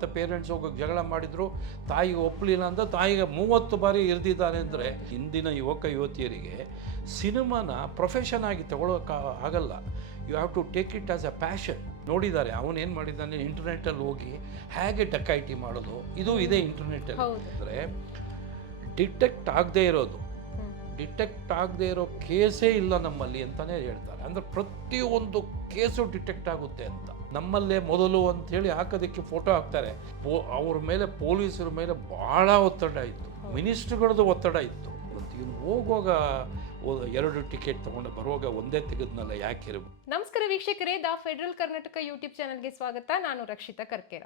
ಅಂತ ಪೇರೆಂಟ್ಸ್ ಹೋಗೋಕೆ ಜಗಳ ಮಾಡಿದ್ರು, ತಾಯಿಗೆ ಒಪ್ಪಲಿಲ್ಲ ಅಂತ ತಾಯಿಗೆ 30 ಬಾರಿ ಇರ್ದಿದ್ದಾರೆ. ಅಂದರೆ ಇಂದಿನ ಯುವಕ ಯುವತಿಯರಿಗೆ ಸಿನಿಮಾನ ಪ್ರೊಫೆಷನ್ ಆಗಿ ತಗೊಳ್ಳೋಕೆ ಆಗಲ್ಲ. You have to take it as a passion. ನೋಡಿದ್ದಾರೆ ಅವನೇನು ಮಾಡಿದ್ದಾನೆ, ಇಂಟರ್ನೆಟ್ಟಲ್ಲಿ ಹೋಗಿ ಹೇಗೆ ಡಕೈಟಿ ಮಾಡೋದು, ಇದು ಇದೆ ಇಂಟರ್ನೆಟ್ಟಲ್ಲಿ. ಅಂದರೆ ಡಿಟೆಕ್ಟ್ ಆಗದೇ ಇರೋ ಕೇಸೇ ಇಲ್ಲ ನಮ್ಮಲ್ಲಿ ಅಂತಲೇ ಹೇಳ್ತಾರೆ. ಅಂದರೆ ಪ್ರತಿಯೊಂದು ಕೇಸು ಡಿಟೆಕ್ಟ್ ಆಗುತ್ತೆ ಅಂತ. ನಮ್ಮಲ್ಲೇ ಮೊದಲು ಅಂಥೇಳಿ ಹಾಕೋದಕ್ಕೆ ಫೋಟೋ ಹಾಕ್ತಾರೆ. ಅವ್ರ ಮೇಲೆ ಪೊಲೀಸರ ಮೇಲೆ ಭಾಳ ಒತ್ತಡ ಇತ್ತು, ಮಿನಿಸ್ಟ್ರುಗಳದ್ದು ಒತ್ತಡ ಇತ್ತು. ಇವನು ಹೋಗುವಾಗ 2 ಟಿಕೆಟ್ ತೊಗೊಂಡು ಬರುವಾಗ ಒಂದೇ ತೆಗೆದ್ನಲ್ಲ, ಯಾಕಿರಬೇಕು. ನಮಸ್ಕಾರ ವೀಕ್ಷಕರೇ, ದ ಫೆಡರಲ್ ಕರ್ನಾಟಕ ಯೂಟ್ಯೂಬ್ ಚಾನಲ್ಗೆ ಸ್ವಾಗತ. ನಾನು ರಕ್ಷಿತಾ ಕರ್ಕೇರ.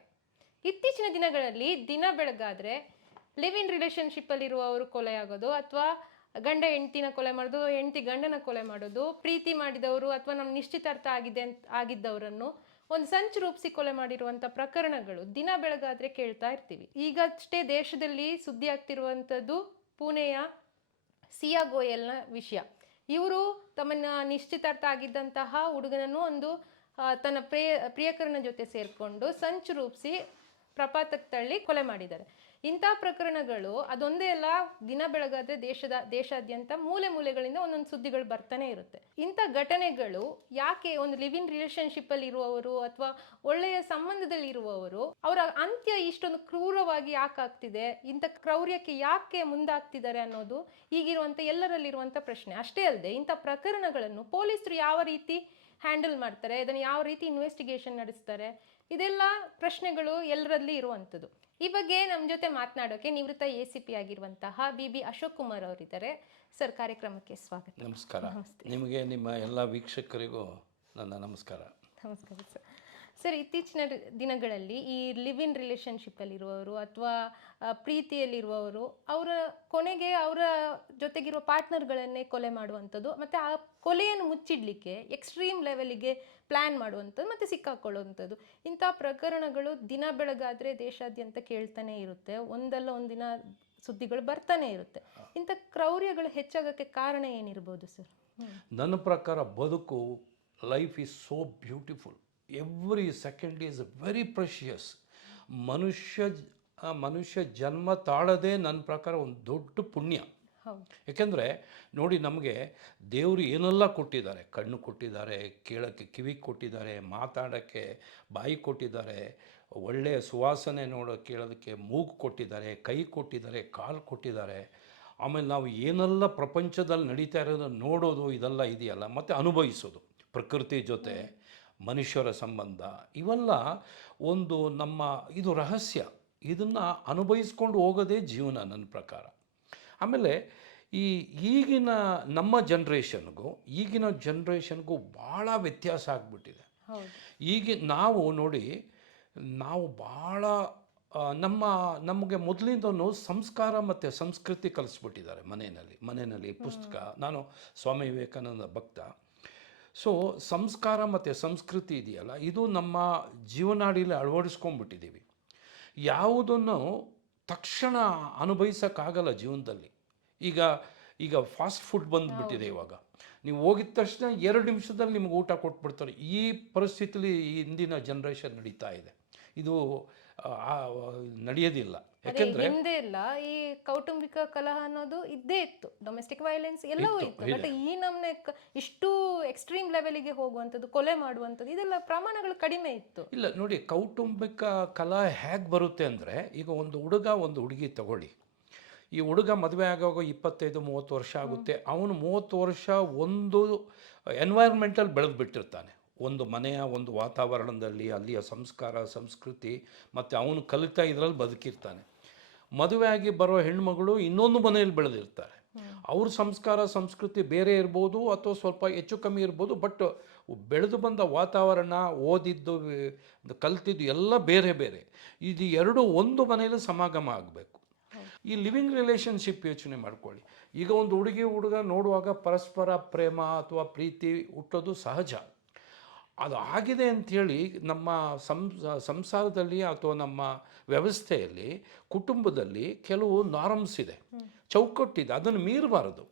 ಇತ್ತೀಚಿನ ದಿನಗಳಲ್ಲಿ ದಿನ ಬೆಳಗಾದ್ರೆ ಲಿವ್ ಇನ್ ರಿಲೇಷನ್ಶಿಪ್ಪಲ್ಲಿರುವವರು ಕೊಲೆಯಾಗೋದು, ಅಥವಾ ಗಂಡ ಹೆಂಡ್ತಿನ ಕೊಲೆ ಮಾಡೋದು, ಹೆಂಡ್ತಿ ಗಂಡನ ಕೊಲೆ ಮಾಡೋದು, ಪ್ರೀತಿ ಮಾಡಿದವರು ಅಥವಾ ನಮ್ಮ ನಿಶ್ಚಿತಾರ್ಥ ಆಗಿದ್ದವರನ್ನು ಒಂದು ಸಂಚು ರೂಪಿಸಿ ಕೊಲೆ ಮಾಡಿರುವಂಥ ಪ್ರಕರಣಗಳು ದಿನ ಬೆಳಗಾದ್ರೆ ಕೇಳ್ತಾ ಇರ್ತೀವಿ. ಈಗಷ್ಟೇ ದೇಶದಲ್ಲಿ ಸುದ್ದಿ ಆಗ್ತಿರುವಂಥದ್ದು ಪುಣೆಯ ಸಿಯಾ ಗೋಯಲ್ನ ವಿಷಯ. ಇವರು ತಮ್ಮನ್ನ ನಿಶ್ಚಿತಾರ್ಥ ಆಗಿದ್ದಂತಹ ಹುಡುಗನನ್ನು ಒಂದು ತನ್ನ ಪ್ರಿಯಕರನ ಜೊತೆ ಸೇರಿಕೊಂಡು ಸಂಚು ರೂಪಿಸಿ ಪ್ರಪಾತಕ್ಕೆ ತಳ್ಳಿ ಕೊಲೆ ಮಾಡಿದ್ದಾರೆ. ಇಂಥ ಪ್ರಕರಣಗಳು ಅದೊಂದೇ ಅಲ್ಲ, ದಿನ ಬೆಳಗಾದ್ರೆ ದೇಶಾದ್ಯಂತ ಮೂಲೆ ಮೂಲೆಗಳಿಂದ ಒಂದೊಂದು ಸುದ್ದಿಗಳು ಬರ್ತಾನೆ ಇರುತ್ತೆ. ಇಂಥ ಘಟನೆಗಳು ಯಾಕೆ ಒಂದು ಲಿವ್ ಇನ್ ರಿಲೇಷನ್ಶಿಪ್ಪಲ್ಲಿ ಇರುವವರು ಅಥವಾ ಒಳ್ಳೆಯ ಸಂಬಂಧದಲ್ಲಿ ಇರುವವರು ಅವರ ಅಂತ್ಯ ಇಷ್ಟೊಂದು ಕ್ರೂರವಾಗಿ ಯಾಕೆ ಆಗ್ತಿದೆ, ಇಂಥ ಕ್ರೌರ್ಯಕ್ಕೆ ಯಾಕೆ ಮುಂದಾಗ್ತಿದ್ದಾರೆ ಅನ್ನೋದು ಈಗಿರುವಂಥ ಎಲ್ಲರಲ್ಲಿರುವಂಥ ಪ್ರಶ್ನೆ. ಅಷ್ಟೇ ಅಲ್ಲದೆ ಇಂಥ ಪ್ರಕರಣಗಳನ್ನು ಪೊಲೀಸರು ಯಾವ ರೀತಿ ಹ್ಯಾಂಡಲ್ ಮಾಡ್ತಾರೆ, ಇದನ್ನು ಯಾವ ರೀತಿ ಇನ್ವೆಸ್ಟಿಗೇಷನ್ ನಡೆಸ್ತಾರೆ, ಇದೆಲ್ಲ ಪ್ರಶ್ನೆಗಳು ಎಲ್ಲರಲ್ಲಿ ಇರುವಂಥದ್ದು. ಈ ಬಗ್ಗೆ ನಮ್ಮ ಜೊತೆ ಮಾತನಾಡೋಕೆ ನಿವೃತ್ತ ACP ಆಗಿರುವಂತಹ BB ಅಶೋಕ್ ಕುಮಾರ್ ಅವರಿದ್ದಾರೆ. ಸರ್, ಕಾರ್ಯಕ್ರಮಕ್ಕೆ ಸ್ವಾಗತ. ನಮಸ್ಕಾರ. ನಿಮಗೆ ನಿಮ್ಮ ಎಲ್ಲ ವೀಕ್ಷಕರಿಗೂ ನನ್ನ ನಮಸ್ಕಾರ. ನಮಸ್ಕಾರ ಸರ್. ಸರ್, ಇತ್ತೀಚಿನ ದಿನಗಳಲ್ಲಿ ಈ ಲಿವ್ ಇನ್ ರಿಲೇಷನ್ಶಿಪ್ಪಲ್ಲಿರುವವರು ಅಥವಾ ಪ್ರೀತಿಯಲ್ಲಿರುವವರು ಅವರ ಕೊನೆಗೆ ಅವರ ಜೊತೆಗಿರುವ ಪಾರ್ಟ್ನರ್ಗಳನ್ನೇ ಕೊಲೆ ಮಾಡುವಂಥದ್ದು, ಮತ್ತು ಆ ಕೊಲೆಯನ್ನು ಮುಚ್ಚಿಡಲಿಕ್ಕೆ ಎಕ್ಸ್ಟ್ರೀಮ್ ಲೆವೆಲಿಗೆ ಪ್ಲ್ಯಾನ್ ಮಾಡುವಂಥದ್ದು ಮತ್ತು ಸಿಕ್ಕಾಕೊಳ್ಳುವಂಥದ್ದು, ಇಂಥ ಪ್ರಕರಣಗಳು ದಿನ ಬೆಳಗಾದರೆ ದೇಶಾದ್ಯಂತ ಕೇಳ್ತಾನೆ ಇರುತ್ತೆ. ಒಂದಲ್ಲ ಒಂದಿನ ಸುದ್ದಿಗಳು ಬರ್ತಾನೆ ಇರುತ್ತೆ. ಇಂಥ ಕ್ರೌರ್ಯಗಳು ಹೆಚ್ಚಾಗೋಕ್ಕೆ ಕಾರಣ ಏನಿರ್ಬೋದು ಸರ್? ನನ್ನ ಪ್ರಕಾರ ಬದುಕು, life is so beautiful. Every second is very precious. ಮನುಷ್ಯ ಜನ್ಮ ತಾಳದೆ ನನ್ನ ಪ್ರಕಾರ ಒಂದು ದೊಡ್ಡ ಪುಣ್ಯ. ಯಾಕೆಂದರೆ ನೋಡಿ, ನಮಗೆ ದೇವರು ಏನೆಲ್ಲ ಕೊಟ್ಟಿದ್ದಾರೆ. ಕಣ್ಣು ಕೊಟ್ಟಿದ್ದಾರೆ, ಕೇಳೋಕ್ಕೆ ಕಿವಿ ಕೊಟ್ಟಿದ್ದಾರೆ, ಮಾತಾಡೋಕ್ಕೆ ಬಾಯಿ ಕೊಟ್ಟಿದ್ದಾರೆ, ಒಳ್ಳೆಯ ಸುವಾಸನೆ ಕೇಳೋದಕ್ಕೆ ಮೂಗು ಕೊಟ್ಟಿದ್ದಾರೆ, ಕೈ ಕೊಟ್ಟಿದ್ದಾರೆ, ಕಾಲು ಕೊಟ್ಟಿದ್ದಾರೆ. ಆಮೇಲೆ ನಾವು ಏನೆಲ್ಲ ಪ್ರಪಂಚದಲ್ಲಿ ನಡೀತಾ ಇರೋದನ್ನು ನೋಡೋದು, ಇದೆಲ್ಲ ಇದೆಯಲ್ಲ, ಮತ್ತು ಅನುಭವಿಸೋದು, ಪ್ರಕೃತಿ ಜೊತೆ ಮನುಷ್ಯರ ಸಂಬಂಧ, ಇವೆಲ್ಲ ಒಂದು ಇದು ರಹಸ್ಯ. ಇದನ್ನು ಅನುಭವಿಸ್ಕೊಂಡು ಹೋಗೋದೇ ಜೀವನ ನನ್ನ ಪ್ರಕಾರ. ಆಮೇಲೆ ಈಗಿನ ನಮ್ಮ ಜನ್ರೇಷನ್ಗೂ ಭಾಳ ವ್ಯತ್ಯಾಸ ಆಗಿಬಿಟ್ಟಿದೆ. ನಾವು ನೋಡಿ, ನಾವು ಭಾಳ ನಮಗೆ ಮೊದಲಿಂದನೂ ಸಂಸ್ಕಾರ ಮತ್ತು ಸಂಸ್ಕೃತಿ ಕಲಿಸ್ಬಿಟ್ಟಿದ್ದಾರೆ ಮನೆಯಲ್ಲಿ ಪುಸ್ತಕ. ನಾನು ಸ್ವಾಮಿ ವಿವೇಕಾನಂದ ಭಕ್ತ. ಸೊ ಸಂಸ್ಕಾರ ಮತ್ತು ಸಂಸ್ಕೃತಿ ಇದೆಯಲ್ಲ, ಇದು ನಮ್ಮ ಜೀವನಾಡಿಯಲ್ಲಿ ಅಳವಡಿಸ್ಕೊಂಡ್ಬಿಟ್ಟಿದ್ದೀವಿ. ಯಾವುದನ್ನು ತಕ್ಷಣ ಅನುಭವಿಸೋಕ್ಕಾಗಲ್ಲ ಜೀವನದಲ್ಲಿ. ಈಗ ಫಾಸ್ಟ್ ಫುಡ್ ಬಂದುಬಿಟ್ಟಿದೆ. ಇವಾಗ ನೀವು ಹೋಗಿದ ತಕ್ಷಣ 2 ನಿಮಿಷದಲ್ಲಿ ನಿಮ್ಗೆ ಊಟ ಕೊಟ್ಬಿಡ್ತಾರೆ. ಈ ಪರಿಸ್ಥಿತಿಲಿ ಇಂದಿನ ಜನ್ರೇಷನ್ ನಡೀತಾ ಇದೆ. ಇದು ನಡೆಯೋದಿಲ್ಲ. ಯಾಕೆಂದ್ರೆ ಹಿಂದೆ ಎಲ್ಲ ಈ ಕೌಟುಂಬಿಕ ಕಲಹ ಅನ್ನೋದು ಇದ್ದೇ ಇತ್ತು, ಡೊಮೆಸ್ಟಿಕ್ ವೈಲೆನ್ಸ್ ಎಲ್ಲವೂ ಇತ್ತು. ಬಟ್ ಈ ನಮ್ನೆ ಇಷ್ಟು ಎಕ್ಸ್ಟ್ರೀಮ್ ಲೆವೆಲಿಗೆ ಹೋಗುವಂಥದ್ದು, ಕೊಲೆ ಮಾಡುವಂಥದ್ದು, ಇದೆಲ್ಲ ಪ್ರಮಾಣಗಳು ಕಡಿಮೆ ಇತ್ತು. ಇಲ್ಲ ನೋಡಿ, ಕೌಟುಂಬಿಕ ಕಲಹ ಹೇಗೆ ಬರುತ್ತೆ ಅಂದರೆ, ಈಗ ಒಂದು ಹುಡುಗ ಒಂದು ಹುಡುಗಿ ತಗೊಳ್ಳಿ. ಈ ಹುಡುಗ ಮದುವೆ ಆಗುವಾಗ 25-30 ವರ್ಷ ಆಗುತ್ತೆ. ಅವನು 30 ವರ್ಷ ಒಂದು ಎನ್ವೈರ್ಮೆಂಟಲ್ಲಿ ಬೆಳೆದು ಬಿಟ್ಟಿರ್ತಾನೆ. ಒಂದು ಮನೆಯ ಒಂದು ವಾತಾವರಣದಲ್ಲಿ, ಅಲ್ಲಿಯ ಸಂಸ್ಕಾರ ಸಂಸ್ಕೃತಿ ಮತ್ತು ಅವನು ಕಲಿತಾ ಇದರಲ್ಲಿ ಬದುಕಿರ್ತಾನೆ. ಮದುವೆ ಆಗಿ ಬರೋ ಹೆಣ್ಮಗಳು ಇನ್ನೊಂದು ಮನೆಯಲ್ಲಿ ಬೆಳೆದಿರ್ತಾರೆ. ಅವ್ರ ಸಂಸ್ಕಾರ ಸಂಸ್ಕೃತಿ ಬೇರೆ ಇರ್ಬೋದು, ಅಥವಾ ಸ್ವಲ್ಪ ಹೆಚ್ಚು ಕಮ್ಮಿ ಇರ್ಬೋದು. ಬಟ್ ಬೆಳೆದು ಬಂದ ವಾತಾವರಣ, ಓದಿದ್ದು, ಕಲ್ತಿದ್ದು ಎಲ್ಲ ಬೇರೆ ಬೇರೆ. ಇದು ಎರಡು ಒಂದು ಮನೆಯಲ್ಲಿ ಸಮಾಗಮ ಆಗಬೇಕು. ಈ ಲಿವಿಂಗ್ ರಿಲೇಷನ್ಶಿಪ್ ಯೋಚನೆ ಮಾಡ್ಕೊಳ್ಳಿ. ಈಗ ಒಂದು ಹುಡುಗ ನೋಡುವಾಗ ಪರಸ್ಪರ ಪ್ರೇಮ ಅಥವಾ ಪ್ರೀತಿ ಹುಟ್ಟೋದು ಸಹಜ. ಅದು ಆಗಿದೆ ಅಂಥೇಳಿ ನಮ್ಮ ಸಂಸಾರದಲ್ಲಿ ಅಥವಾ ನಮ್ಮ ವ್ಯವಸ್ಥೆಯಲ್ಲಿ, ಕುಟುಂಬದಲ್ಲಿ ಕೆಲವು ನಾರ್ಮ್ಸ್ ಇದೆ, ಚೌಕಟ್ಟಿದೆ, ಅದನ್ನು ಮೀರಬಾರದು.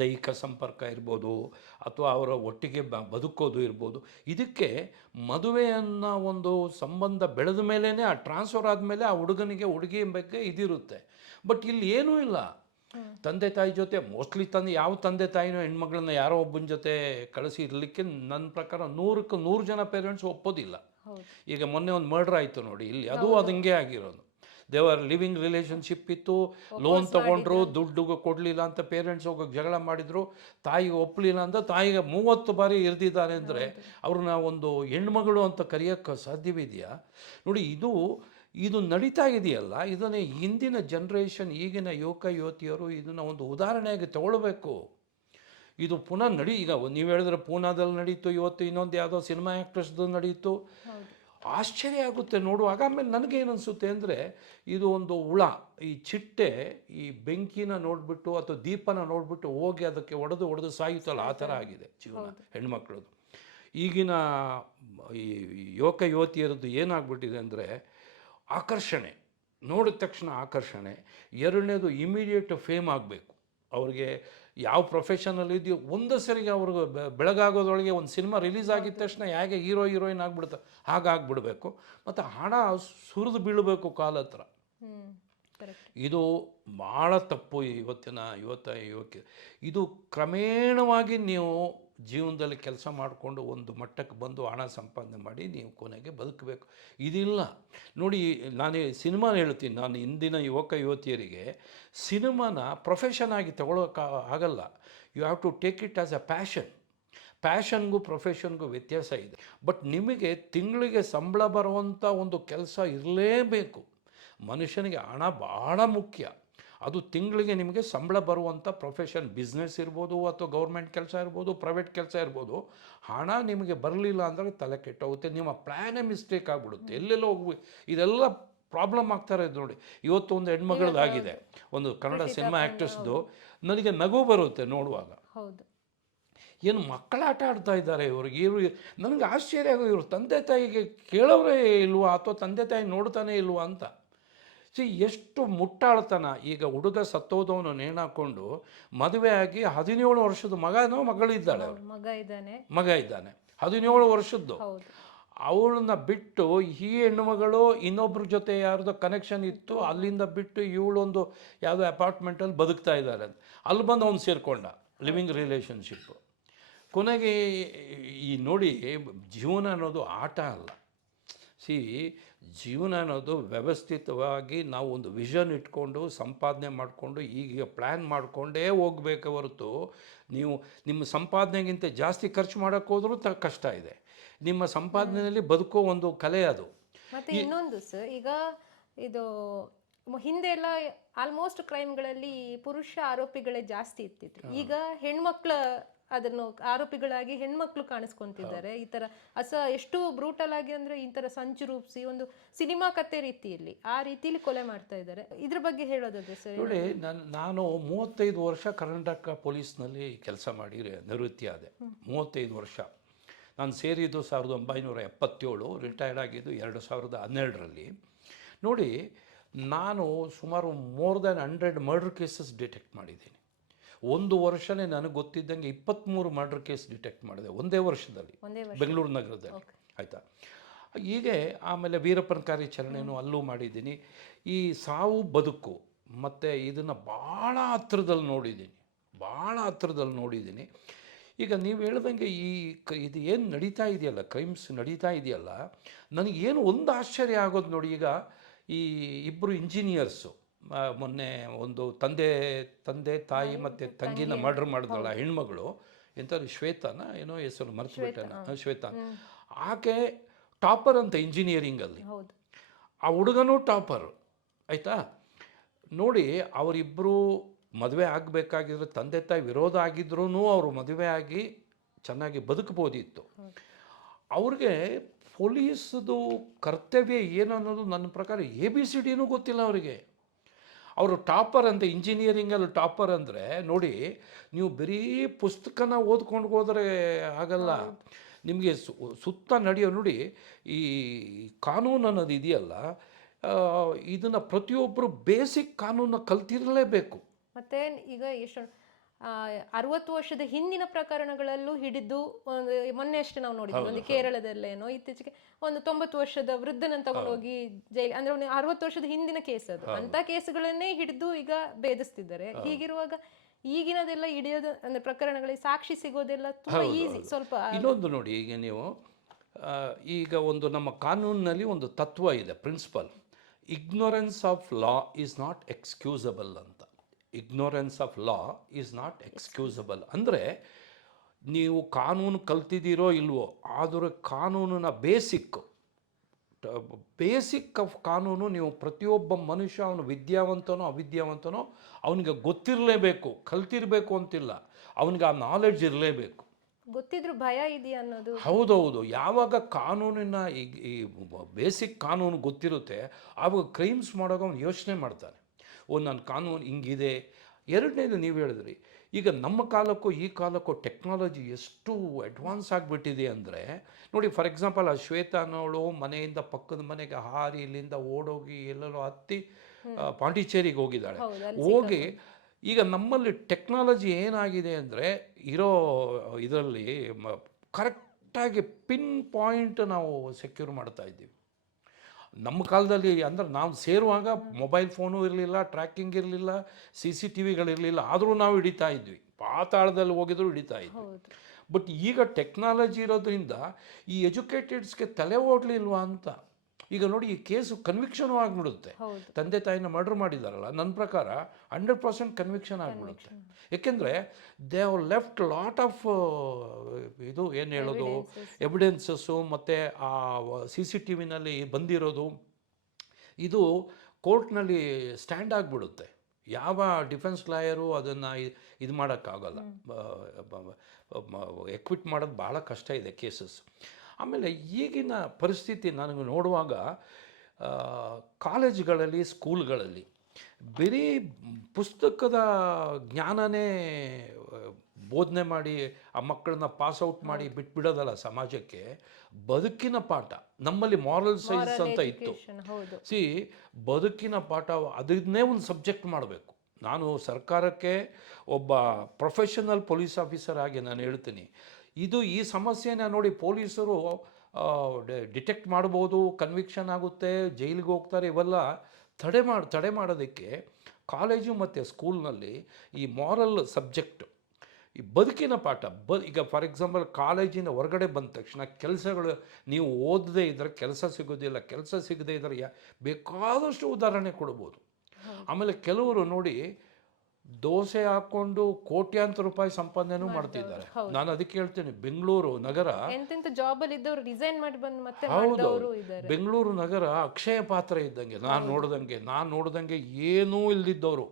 ದೈಹಿಕ ಸಂಪರ್ಕ ಇರ್ಬೋದು ಅಥವಾ ಅವರ ಒಟ್ಟಿಗೆ ಬದುಕೋದು ಇರ್ಬೋದು. ಇದಕ್ಕೆ ಮದುವೆಯನ್ನು ಒಂದು ಸಂಬಂಧ ಬೆಳೆದ ಮೇಲೇ ಆ ಟ್ರಾನ್ಸ್ಫರ್ ಆದಮೇಲೆ ಆ ಹುಡುಗನಿಗೆ ಹುಡುಗಿ ಬಗ್ಗೆ ಇದಿರುತ್ತೆ. ಬಟ್ ಇಲ್ಲಿ ಏನೂ ಇಲ್ಲ. ತಂದೆ ತಾಯಿ ಜೊತೆ ಮೋಸ್ಟ್ಲಿ ಯಾವ ತಂದೆ ತಾಯಿನೋ ಹೆಣ್ಮಗಳನ್ನ ಯಾರೋ ಒಬ್ಬನ ಜೊತೆ ಕಳಿಸಿ ಇರಲಿಕ್ಕೆ ನನ್ನ ಪ್ರಕಾರ 100ಕ್ಕೆ 100 ಜನ ಪೇರೆಂಟ್ಸ್ ಒಪ್ಪೋದಿಲ್ಲ. ಈಗ ಮೊನ್ನೆ ಒಂದು ಮರ್ಡರ್ ಆಯಿತು ನೋಡಿ ಇಲ್ಲಿ, ಅದು ಹಂಗೆ ಆಗಿರೋದು. ದೇವರ್ ಲಿವಿಂಗ್ ರಿಲೇಷನ್ಶಿಪ್ ಇತ್ತು, ಲೋನ್ ತೊಗೊಂಡ್ರು, ದುಡ್ಡು ಕೊಡಲಿಲ್ಲ ಅಂತ ಪೇರೆಂಟ್ಸ್ ಹೋಗೋಕೆ ಜಗಳ ಮಾಡಿದರು, ತಾಯಿಗೆ ಒಪ್ಪಲಿಲ್ಲ ಅಂತ ತಾಯಿಗೆ 30 ಬಾರಿ ಇರ್ದಿದ್ದಾರೆ ಅಂದರೆ ಅವ್ರನ್ನ ಒಂದು ಹೆಣ್ಮಗಳು ಅಂತ ಕರೆಯೋಕ್ಕೆ ಸಾಧ್ಯವಿದೆಯಾ? ನೋಡಿ, ಇದು ನಡೀತಾ ಇದೆಯಲ್ಲ, ಇದನ್ನು ಹಿಂದಿನ ಜನ್ರೇಷನ್, ಈಗಿನ ಯುವಕ ಯುವತಿಯರು ಇದನ್ನು ಒಂದು ಉದಾಹರಣೆಯಾಗಿ ತಗೊಳ್ಬೇಕು. ಇದು ಪುನಃ ಈಗ ನೀವು ಹೇಳಿದ್ರೆ ಪೂನಾದಲ್ಲಿ ನಡೀತು, ಇವತ್ತು ಇನ್ನೊಂದು ಯಾವುದೋ ಸಿನಿಮಾ ಆ್ಯಕ್ಟ್ರೆಸ್ದು ನಡೀತು. ಆಶ್ಚರ್ಯ ಆಗುತ್ತೆ ನೋಡುವಾಗ. ಆಮೇಲೆ ನನಗೇನನ್ಸುತ್ತೆ ಅಂದರೆ, ಇದು ಒಂದು ಹುಳ, ಈ ಚಿಟ್ಟೆ ಈ ಬೆಂಕಿನ ನೋಡಿಬಿಟ್ಟು ಅಥವಾ ದೀಪನ ನೋಡಿಬಿಟ್ಟು ಹೋಗಿ ಅದಕ್ಕೆ ಹೊಡೆದು ಸಾಯುತ್ತಲ್ಲ, ಆ ಥರ ಆಗಿದೆ ಜೀವನ ಹೆಣ್ಮಕ್ಳದ್ದು. ಈಗಿನ ಈ ಯುವಕ ಯುವತಿಯರದ್ದು ಏನಾಗ್ಬಿಟ್ಟಿದೆ ಅಂದರೆ, ಆಕರ್ಷಣೆ, ನೋಡಿದ ತಕ್ಷಣ ಆಕರ್ಷಣೆ. ಎರಡನೇದು ಇಮಿಡಿಯೇಟ್ ಫೇಮ್ ಆಗಬೇಕು. ಅವ್ರಿಗೆ ಯಾವ ಪ್ರೊಫೆಷನಲ್ಲಿ ಇದೆಯೋ ಒಂದು ಸರಿಗೆ ಅವ್ರಿಗೆ ಬೆಳಗಾಗೋದ್ರೊಳಗೆ ಒಂದು ಸಿನಿಮಾ ರಿಲೀಸ್ ಆಗಿದ ತಕ್ಷಣ ಹೇಗೆ ಹೀರೋಯಿನ್ ಆಗಿಬಿಡುತ್ತೆ ಹಾಗಾಗ್ಬಿಡ್ಬೇಕು. ಮತ್ತು ಹಣ ಸುರಿದು ಬೀಳಬೇಕು ಕಾಲ ಹತ್ರ. ಇದು ಭಾಳ ತಪ್ಪು ಇವತ್ತಿನ ಯುವಕ. ಇದು ಕ್ರಮೇಣವಾಗಿ ನೀವು ಜೀವನದಲ್ಲಿ ಕೆಲಸ ಮಾಡಿಕೊಂಡು ಒಂದು ಮಟ್ಟಕ್ಕೆ ಬಂದು ಹಣ ಸಂಪಾದನೆ ಮಾಡಿ ನೀವು ಕೊನೆಗೆ ಬದುಕಬೇಕು. ಇದಿಲ್ಲ ನೋಡಿ. ನಾನು ಸಿನಿಮಾ ಹೇಳ್ತೀನಿ, ನಾನು ಇಂದಿನ ಯುವಕ ಯುವತಿಯರಿಗೆ ಸಿನಿಮಾನ ಪ್ರೊಫೆಷನ್ ಆಗಿ ತಗೊಳ್ಳೋಕೆ ಆಗಲ್ಲ. You have to take it as a passion. ಪ್ಯಾಷನ್ಗೂ ಪ್ರೊಫೆಷನ್ಗೂ ವ್ಯತ್ಯಾಸ ಇದೆ. ಬಟ್ ನಿಮಗೆ ತಿಂಗಳಿಗೆ ಸಂಬಳ ಬರುವಂಥ ಒಂದು ಕೆಲಸ ಇರಲೇಬೇಕು. ಮನುಷ್ಯನಿಗೆ ಹಣ ಭಾಳ ಮುಖ್ಯ. ಅದು ತಿಂಗಳಿಗೆ ನಿಮಗೆ ಸಂಬಳ ಬರುವಂಥ ಪ್ರೊಫೆಷನ್, ಬಿಸ್ನೆಸ್ ಇರ್ಬೋದು ಅಥವಾ ಗೌರ್ಮೆಂಟ್ ಕೆಲಸ ಇರ್ಬೋದು, ಪ್ರೈವೇಟ್ ಕೆಲಸ ಇರ್ಬೋದು. ಹಣ ನಿಮಗೆ ಬರಲಿಲ್ಲ ಅಂದರೆ ತಲೆ ಕೆಟ್ಟೋಗುತ್ತೆ, ನಿಮ್ಮ ಪ್ಲ್ಯಾನೇ ಮಿಸ್ಟೇಕ್ ಆಗಿಬಿಡುತ್ತೆ, ಎಲ್ಲೆಲ್ಲೋ ಇದೆಲ್ಲ ಪ್ರಾಬ್ಲಮ್ ಆಗ್ತಾರೆ ನೋಡಿ. ಇವತ್ತು ಒಂದು ಹೆಣ್ಮಗಳದಾಗಿದೆ, ಒಂದು ಕನ್ನಡ ಸಿನಿಮಾ ಆ್ಯಕ್ಟ್ರೆಸ್ದು. ನನಗೆ ನಗು ಬರುತ್ತೆ ನೋಡುವಾಗ. ಏನು ಮಕ್ಕಳಾಟ ಆಡ್ತಾ ಇದ್ದಾರೆ ಇವ್ರಿಗೆ. ನನಗೆ ಆಶ್ಚರ್ಯ ಆಗೋ, ಇವರು ತಂದೆ ತಾಯಿಗೆ ಕೇಳೋರೇ ಇಲ್ವಾ ಅಥವಾ ತಂದೆ ತಾಯಿ ನೋಡ್ತಾನೆ ಇಲ್ವಾ ಅಂತ. ಎಷ್ಟು ಮುಟ್ಟಾಳ್ತನ. ಈಗ ಹುಡುಗ ಸತ್ತೋದವನು ನೇಣಾಕೊಂಡು ಮದುವೆ ಆಗಿ 17 ವರ್ಷದ ಮಗಳಿದ್ದಾಳೆ, ಮಗ ಇದ್ದಾನೆ 17 ವರ್ಷದ್ದು. ಅವಳನ್ನ ಬಿಟ್ಟು ಈ ಹೆಣ್ಣುಮಗಳು ಇನ್ನೊಬ್ರ ಜೊತೆ ಯಾರ್ದೋ ಕನೆಕ್ಷನ್ ಇತ್ತು, ಅಲ್ಲಿಂದ ಬಿಟ್ಟು ಇವಳೊಂದು ಯಾವುದೋ ಅಪಾರ್ಟ್ಮೆಂಟಲ್ಲಿ ಬದುಕ್ತಾ ಇದ್ದಾರೆ. ಅಲ್ಲಿ ಬಂದು ಅವ್ನು ಸೇರಿಕೊಂಡ, ಲಿವಿಂಗ್ ರಿಲೇಷನ್ಶಿಪ್ಪು. ಕೊನೆಗೆ ಈ ನೋಡಿ, ಜೀವನ ಅನ್ನೋದು ಆಟ ಅಲ್ಲ. ಜೀವನ ಅನ್ನೋದು ವ್ಯವಸ್ಥಿತವಾಗಿ ನಾವು ಒಂದು ವಿಷನ್ ಇಟ್ಕೊಂಡು ಸಂಪಾದನೆ ಮಾಡಿಕೊಂಡು ಈಗ ಪ್ಲ್ಯಾನ್ ಮಾಡಿಕೊಂಡೇ ಹೋಗಬೇಕೆ ಹೊರತು, ನೀವು ನಿಮ್ಮ ಸಂಪಾದನೆಗಿಂತ ಜಾಸ್ತಿ ಖರ್ಚು ಮಾಡೋಕ್ಕೆ ಹೋದ್ರೂ ಕಷ್ಟ ಇದೆ. ನಿಮ್ಮ ಸಂಪಾದನೆಯಲ್ಲಿ ಬದುಕೋ ಒಂದು ಕಲೆ ಅದು. ಮತ್ತು ಇನ್ನೊಂದು ಸರ್, ಈಗ ಇದು ಹಿಂದೆ ಎಲ್ಲ ಆಲ್ಮೋಸ್ಟ್ ಕ್ರೈಮ್ಗಳಲ್ಲಿ ಪುರುಷ ಆರೋಪಿಗಳೇ ಜಾಸ್ತಿ ಇರ್ತಿದ್ರು. ಈಗ ಹೆಣ್ಮಕ್ಳ ಅದನ್ನು ಆರೋಪಿಗಳಾಗಿ ಹೆಣ್ಮಕ್ಳು ಕಾಣಿಸ್ಕೊಂತಿದ್ದಾರೆ. ಈ ತರ ಎಷ್ಟು ಬ್ರೂಟಲ್ ಆಗಿ ಅಂದ್ರೆ ಈ ತರ ಸಂಚು ರೂಪಿಸಿ ಒಂದು ಸಿನಿಮಾ ಕತೆ ರೀತಿಯಲ್ಲಿ ಆ ರೀತಿಯಲ್ಲಿ ಕೊಲೆ ಮಾಡ್ತಾ ಇದ್ದಾರೆ. ಇದ್ರ ಬಗ್ಗೆ ಹೇಳೋದಾದ್ರೆ ಸರ್, ನೋಡಿ, ನಾನು 35 ವರ್ಷ ಕರ್ನಾಟಕ ಪೊಲೀಸ್ನಲ್ಲಿ ಕೆಲಸ ಮಾಡಿ ನಿವೃತ್ತಿ ಆದೆ. 35 ವರ್ಷ. ನಾನು ಸೇರಿದ್ದು 1977, ರಿಟೈರ್ಡ್ ಆಗಿದ್ದು 2012ರಲ್ಲಿ. ನೋಡಿ, ನಾನು ಸುಮಾರು more than 100 murder cases detect ಮಾಡಿದ್ದೀನಿ. ಒಂದು ವರ್ಷನೇ ನನಗೆ ಗೊತ್ತಿದ್ದಂಗೆ 23 ಮರ್ಡರ್ ಕೇಸ್ ಡಿಟೆಕ್ಟ್ ಮಾಡಿದೆ ಒಂದೇ ವರ್ಷದಲ್ಲಿ, ಬೆಂಗಳೂರು ನಗರದಲ್ಲಿ. ಆಯಿತಾ? ಹೀಗೆ ಆಮೇಲೆ ವೀರಪ್ಪನ ಕಾರ್ಯಾಚರಣೆನೂ ಅಲ್ಲೂ ಮಾಡಿದ್ದೀನಿ. ಈ ಸಾವು ಬದುಕು ಮತ್ತು ಇದನ್ನು ಭಾಳ ಹತ್ರದಲ್ಲಿ ನೋಡಿದ್ದೀನಿ. ಈಗ ನೀವು ಹೇಳ್ದಂಗೆ ಇದು ಏನು ನಡೀತಾ ಇದೆಯಲ್ಲ, ಕ್ರೈಮ್ಸ್ ನಡೀತಾ ಇದೆಯಲ್ಲ, ನನಗೇನು ಒಂದು ಆಶ್ಚರ್ಯ ಆಗೋದು ನೋಡಿ. ಈಗ ಈ ಇಬ್ಬರು ಇಂಜಿನಿಯರ್ಸು ಮೊನ್ನೆ ಒಂದು ತಂದೆ ತಾಯಿ ಮತ್ತು ತಂಗಿನ ಮರ್ಡರ್ ಮಾಡಿದ್ರಲ್ಲ ಹೆಣ್ಮಗಳು, ಎಂಥದ್ದು ಶ್ವೇತಾನ ಏನೋ ಹೆಸರು ಮರೆತುಬಿಟ್ಟೆನ, ಶ್ವೇತಾ. ಆಕೆ ಟಾಪರ್ ಅಂತ ಇಂಜಿನಿಯರಿಂಗಲ್ಲಿ, ಆ ಹುಡುಗನೂ ಟಾಪರು. ಆಯಿತಾ? ನೋಡಿ, ಅವರಿಬ್ಬರು ಮದುವೆ ಆಗಬೇಕಾಗಿದ್ರೆ ತಂದೆ ತಾಯಿ ವಿರೋಧ ಆಗಿದ್ರೂ ಅವರು ಮದುವೆ ಆಗಿ ಚೆನ್ನಾಗಿ ಬದುಕಬೋದಿತ್ತು. ಅವ್ರಿಗೆ ಪೊಲೀಸದು ಕರ್ತವ್ಯ ಏನು ಅನ್ನೋದು ನನ್ನ ಪ್ರಕಾರ ABCDನೂ ಗೊತ್ತಿಲ್ಲ ಅವರಿಗೆ. ಅವರು ಟಾಪರ್ ಅಂತ, ಇಂಜಿನಿಯರಿಂಗಲ್ಲಿ ಟಾಪರ್ ಅಂದರೆ ನೋಡಿ, ನೀವು ಬರೀ ಪುಸ್ತಕನ ಓದ್ಕೊಂಡು ಹೋದರೆ ಆಗಲ್ಲ. ನಿಮಗೆ ಸುತ್ತ ನಡೆಯೋ ನೋಡಿ, ಈ ಕಾನೂನು ಅನ್ನೋದು ಇದೆಯಲ್ಲ, ಇದನ್ನು ಪ್ರತಿಯೊಬ್ಬರು ಬೇಸಿಕ್ ಕಾನೂನ ಕಲ್ತಿರಲೇಬೇಕು. ಮತ್ತೆ ಈಗ ಎಷ್ಟು 60 ವರ್ಷದ ಹಿಂದಿನ ಪ್ರಕರಣಗಳಲ್ಲೂ ಹಿಡಿದು ಒಂದು ಮೊನ್ನೆ ಅಷ್ಟೇ ನಾವು ನೋಡಿದ್ವಿ ಒಂದು ಕೇರಳದಲ್ಲೇನೋ ಇತ್ತೀಚೆಗೆ ಒಂದು 90 ವರ್ಷದ ವೃದ್ಧನನ್ನು ತಗೊಂಡೋಗಿ ಜೈಲ್ ಅಂದ್ರೆ ಒಂದು 60 ವರ್ಷದ ಹಿಂದಿನ ಕೇಸ್ ಅದು ಅಂತ ಕೇಸುಗಳನ್ನೇ ಹಿಡಿದು ಈಗ ಭೇದಿಸ್ತಿದ್ದಾರೆ. ಹೀಗಿರುವಾಗ ಈಗಿನದೆಲ್ಲ ಹಿಡಿಯೋದು ಅಂದ್ರೆ ಪ್ರಕರಣಗಳಿಗೆ ಸಾಕ್ಷಿ ಸಿಗೋದೆಲ್ಲ ತುಂಬಾ ಈಸಿ. ಸ್ವಲ್ಪ ಇನ್ನೊಂದು ನೋಡಿ, ಈಗ ನೀವು ಈಗ ಒಂದು ನಮ್ಮ ಕಾನೂನಿನಲ್ಲಿ ಒಂದು ತತ್ವ ಇದೆ, principle, ignorance of law is not excusable ಅಂತ. Ignorance of law is not excusable ಅಂದರೆ ನೀವು ಕಾನೂನು ಕಲ್ತಿದ್ದೀರೋ ಇಲ್ವೋ, ಆದರೆ ಕಾನೂನಿನ ಬೇಸಿಕ್ ಆಫ್ ಕಾನೂನು ನೀವು ಪ್ರತಿಯೊಬ್ಬ ಮನುಷ್ಯ, ಅವನು ವಿದ್ಯಾವಂತನೋ ಅವಿದ್ಯಾವಂತನೋ ಅವನಿಗೆ ಗೊತ್ತಿರಲೇಬೇಕು, ಕಲ್ತಿರಬೇಕು ಅಂತಿಲ್ಲ, ಅವನಿಗೆ ಆ ನಾಲೆಡ್ಜ್ ಇರಲೇಬೇಕು. ಗೊತ್ತಿದ್ರು ಭಯ ಇದೆಯಾ ಅನ್ನೋದು. ಹೌದೌದು. ಯಾವಾಗ ಕಾನೂನಿನ ಈ ಬೇಸಿಕ್ ಕಾನೂನು ಗೊತ್ತಿರುತ್ತೆ, ಆವಾಗ ಕ್ರೈಮ್ಸ್ ಮಾಡೋವಾಗ ಅವನು ಯೋಚನೆ ಮಾಡ್ತಾನೆ, ನನ್ನ ಕಾನೂನು ಹಿಂಗಿದೆ. ಎರಡನೇದು ನೀವು ಹೇಳಿದ್ರಿ, ಈಗ ನಮ್ಮ ಕಾಲಕ್ಕೂ ಈ ಕಾಲಕ್ಕೂ ಟೆಕ್ನಾಲಜಿ ಎಷ್ಟು ಅಡ್ವಾನ್ಸ್ ಆಗಿಬಿಟ್ಟಿದೆ ಅಂದರೆ ನೋಡಿ, ಫಾರ್ ಎಕ್ಸಾಂಪಲ್ ಆ ಶ್ವೇತಾ ಅನ್ನೋಳು ಮನೆಯಿಂದ ಪಕ್ಕದ ಮನೆಗೆ ಹಾರಿ ಇಲ್ಲಿಂದ ಓಡೋಗಿ ಎಲ್ಲೆಲ್ಲೋ ಹತ್ತಿ ಪಾಂಡಿಚೇರಿಗೆ ಹೋಗಿದ್ದಾಳೆ. ಹೋಗಿ ಈಗ ನಮ್ಮಲ್ಲಿ ಟೆಕ್ನಾಲಜಿ ಏನಾಗಿದೆ ಅಂದರೆ ಇರೋ ಇದರಲ್ಲಿ ಕರೆಕ್ಟಾಗಿ ಪಿನ್ ಪಾಯಿಂಟ್ ನಾವು ಸೆಕ್ಯೂರ್ ಮಾಡ್ತಾ ಇದ್ದೀವಿ. ನಮ್ಮ ಕಾಲದಲ್ಲಿ ಅಂದರೆ ನಾವು ಸೇರುವಾಗ ಮೊಬೈಲ್ ಫೋನು ಇರಲಿಲ್ಲ, ಟ್ರ್ಯಾಕಿಂಗ್ ಇರಲಿಲ್ಲ, CCTVಗಳಿರಲಿಲ್ಲ, ಆದರೂ ನಾವು ಹಿಡಿತಾ ಇದ್ವಿ, ಪಾತಾಳದಲ್ಲಿ ಹೋಗಿದ್ರು ಹಿಡಿತಾ ಇದ್ವಿ. ಬಟ್ ಈಗ ಟೆಕ್ನಾಲಜಿ ಇರೋದ್ರಿಂದ ಈ ಎಜುಕೇಟೆಡ್ಸ್ಗೆ ತಲೆ ಓಡಲಿಲ್ವಾ ಅಂತ. ಈಗ ನೋಡಿ, ಈ ಕೇಸು ಕನ್ವಿಕ್ಷನು ಆಗಿಬಿಡುತ್ತೆ. ತಂದೆ ತಾಯಿನ ಮರ್ಡರ್ ಮಾಡಿದಾರಲ್ಲ, ನನ್ನ ಪ್ರಕಾರ 100% ಕನ್ವಿಕ್ಷನ್ ಆಗಿಬಿಡುತ್ತೆ. ಏಕೆಂದರೆ they have left lot of ಇದು ಏನು ಹೇಳೋದು ಎವಿಡೆನ್ಸಸ್ಸು, ಮತ್ತು ಆ CCTVನಲ್ಲಿ ಬಂದಿರೋದು ಇದು ಕೋರ್ಟ್ನಲ್ಲಿ ಸ್ಟ್ಯಾಂಡ್ ಆಗಿಬಿಡುತ್ತೆ. ಯಾವ ಡಿಫೆನ್ಸ್ ಲಾಯರು ಅದನ್ನು ಇದು ಮಾಡೋಕ್ಕಾಗಲ್ಲ, ಎಕ್ವಿಟ್ ಮಾಡೋದು ಭಾಳ ಕಷ್ಟ ಇದೆ ಕೇಸಸ್. ಆಮೇಲೆ ಈಗಿನ ಪರಿಸ್ಥಿತಿ ನನಗೆ ನೋಡುವಾಗ ಕಾಲೇಜುಗಳಲ್ಲಿ, ಸ್ಕೂಲ್ಗಳಲ್ಲಿ ಬರೀ ಪುಸ್ತಕದ ಜ್ಞಾನನೇ ಬೋಧನೆ ಮಾಡಿ ಆ ಮಕ್ಕಳನ್ನ ಪಾಸ್ಔಟ್ ಮಾಡಿ ಬಿಟ್ಬಿಡೋದಲ್ಲ ಸಮಾಜಕ್ಕೆ, ಬದುಕಿನ ಪಾಠ ನಮ್ಮಲ್ಲಿ ಮಾರಲ್ ಸೈನ್ಸ್ ಅಂತ ಇತ್ತು. ಬದುಕಿನ ಪಾಠ ಅದನ್ನೇ ಒಂದು ಸಬ್ಜೆಕ್ಟ್ ಮಾಡಬೇಕು. ನಾನು ಸರ್ಕಾರಕ್ಕೆ ಒಬ್ಬ ಪ್ರೊಫೆಷನಲ್ ಪೊಲೀಸ್ ಆಫೀಸರ್ ಆಗಿ ನಾನು ಹೇಳ್ತೀನಿ, ಈ ಸಮಸ್ಯೆನ ನೋಡಿ ಪೊಲೀಸರು ಡಿಟೆಕ್ಟ್ ಮಾಡ್ಬೋದು, ಕನ್ವಿಕ್ಷನ್ ಆಗುತ್ತೆ, ಜೈಲಿಗೆ ಹೋಗ್ತಾರೆ, ಇವೆಲ್ಲ ತಡೆ ಮಾಡೋದಕ್ಕೆ ಕಾಲೇಜು ಮತ್ತು ಸ್ಕೂಲ್ನಲ್ಲಿ ಈ ಮಾರಲ್ ಸಬ್ಜೆಕ್ಟ್, ಈ ಬದುಕಿನ ಪಾಠ ಈಗ ಫಾರ್ ಎಕ್ಸಾಂಪಲ್ ಕಾಲೇಜಿನ ಹೊರಗಡೆ ಬಂದ ತಕ್ಷಣ ಕೆಲಸಗಳು ನೀವು ಓದದೇ ಇದ್ದರೆ ಕೆಲಸ ಸಿಗೋದಿಲ್ಲ, ಕೆಲಸ ಸಿಗದೇ ಇದ್ದರೆ ಬೇಕಾದಷ್ಟು ಉದಾಹರಣೆ ಕೊಡ್ಬೋದು. ಆಮೇಲೆ ಕೆಲವರು ನೋಡಿ ದೋಸೆ ಹಾಕೊಂಡು ಕೋಟ್ಯಾಂತರ ರೂಪಾಯಿ ಸಂಪಾದನೆ ಮಾಡ್ತಿದ್ದಾರೆ. ನಾನು ಅದಕ್ಕೆ ಹೇಳ್ತೇನೆ, ಬೆಂಗಳೂರು ನಗರ ಹೌದು, ಬೆಂಗಳೂರು ನಗರ ಅಕ್ಷಯ ಪಾತ್ರ ಇದ್ದಂಗೆ, ನಾನು ನೋಡ್ದಂಗೆ ಏನೂ ಇಲ್ದಿದ್ದವರು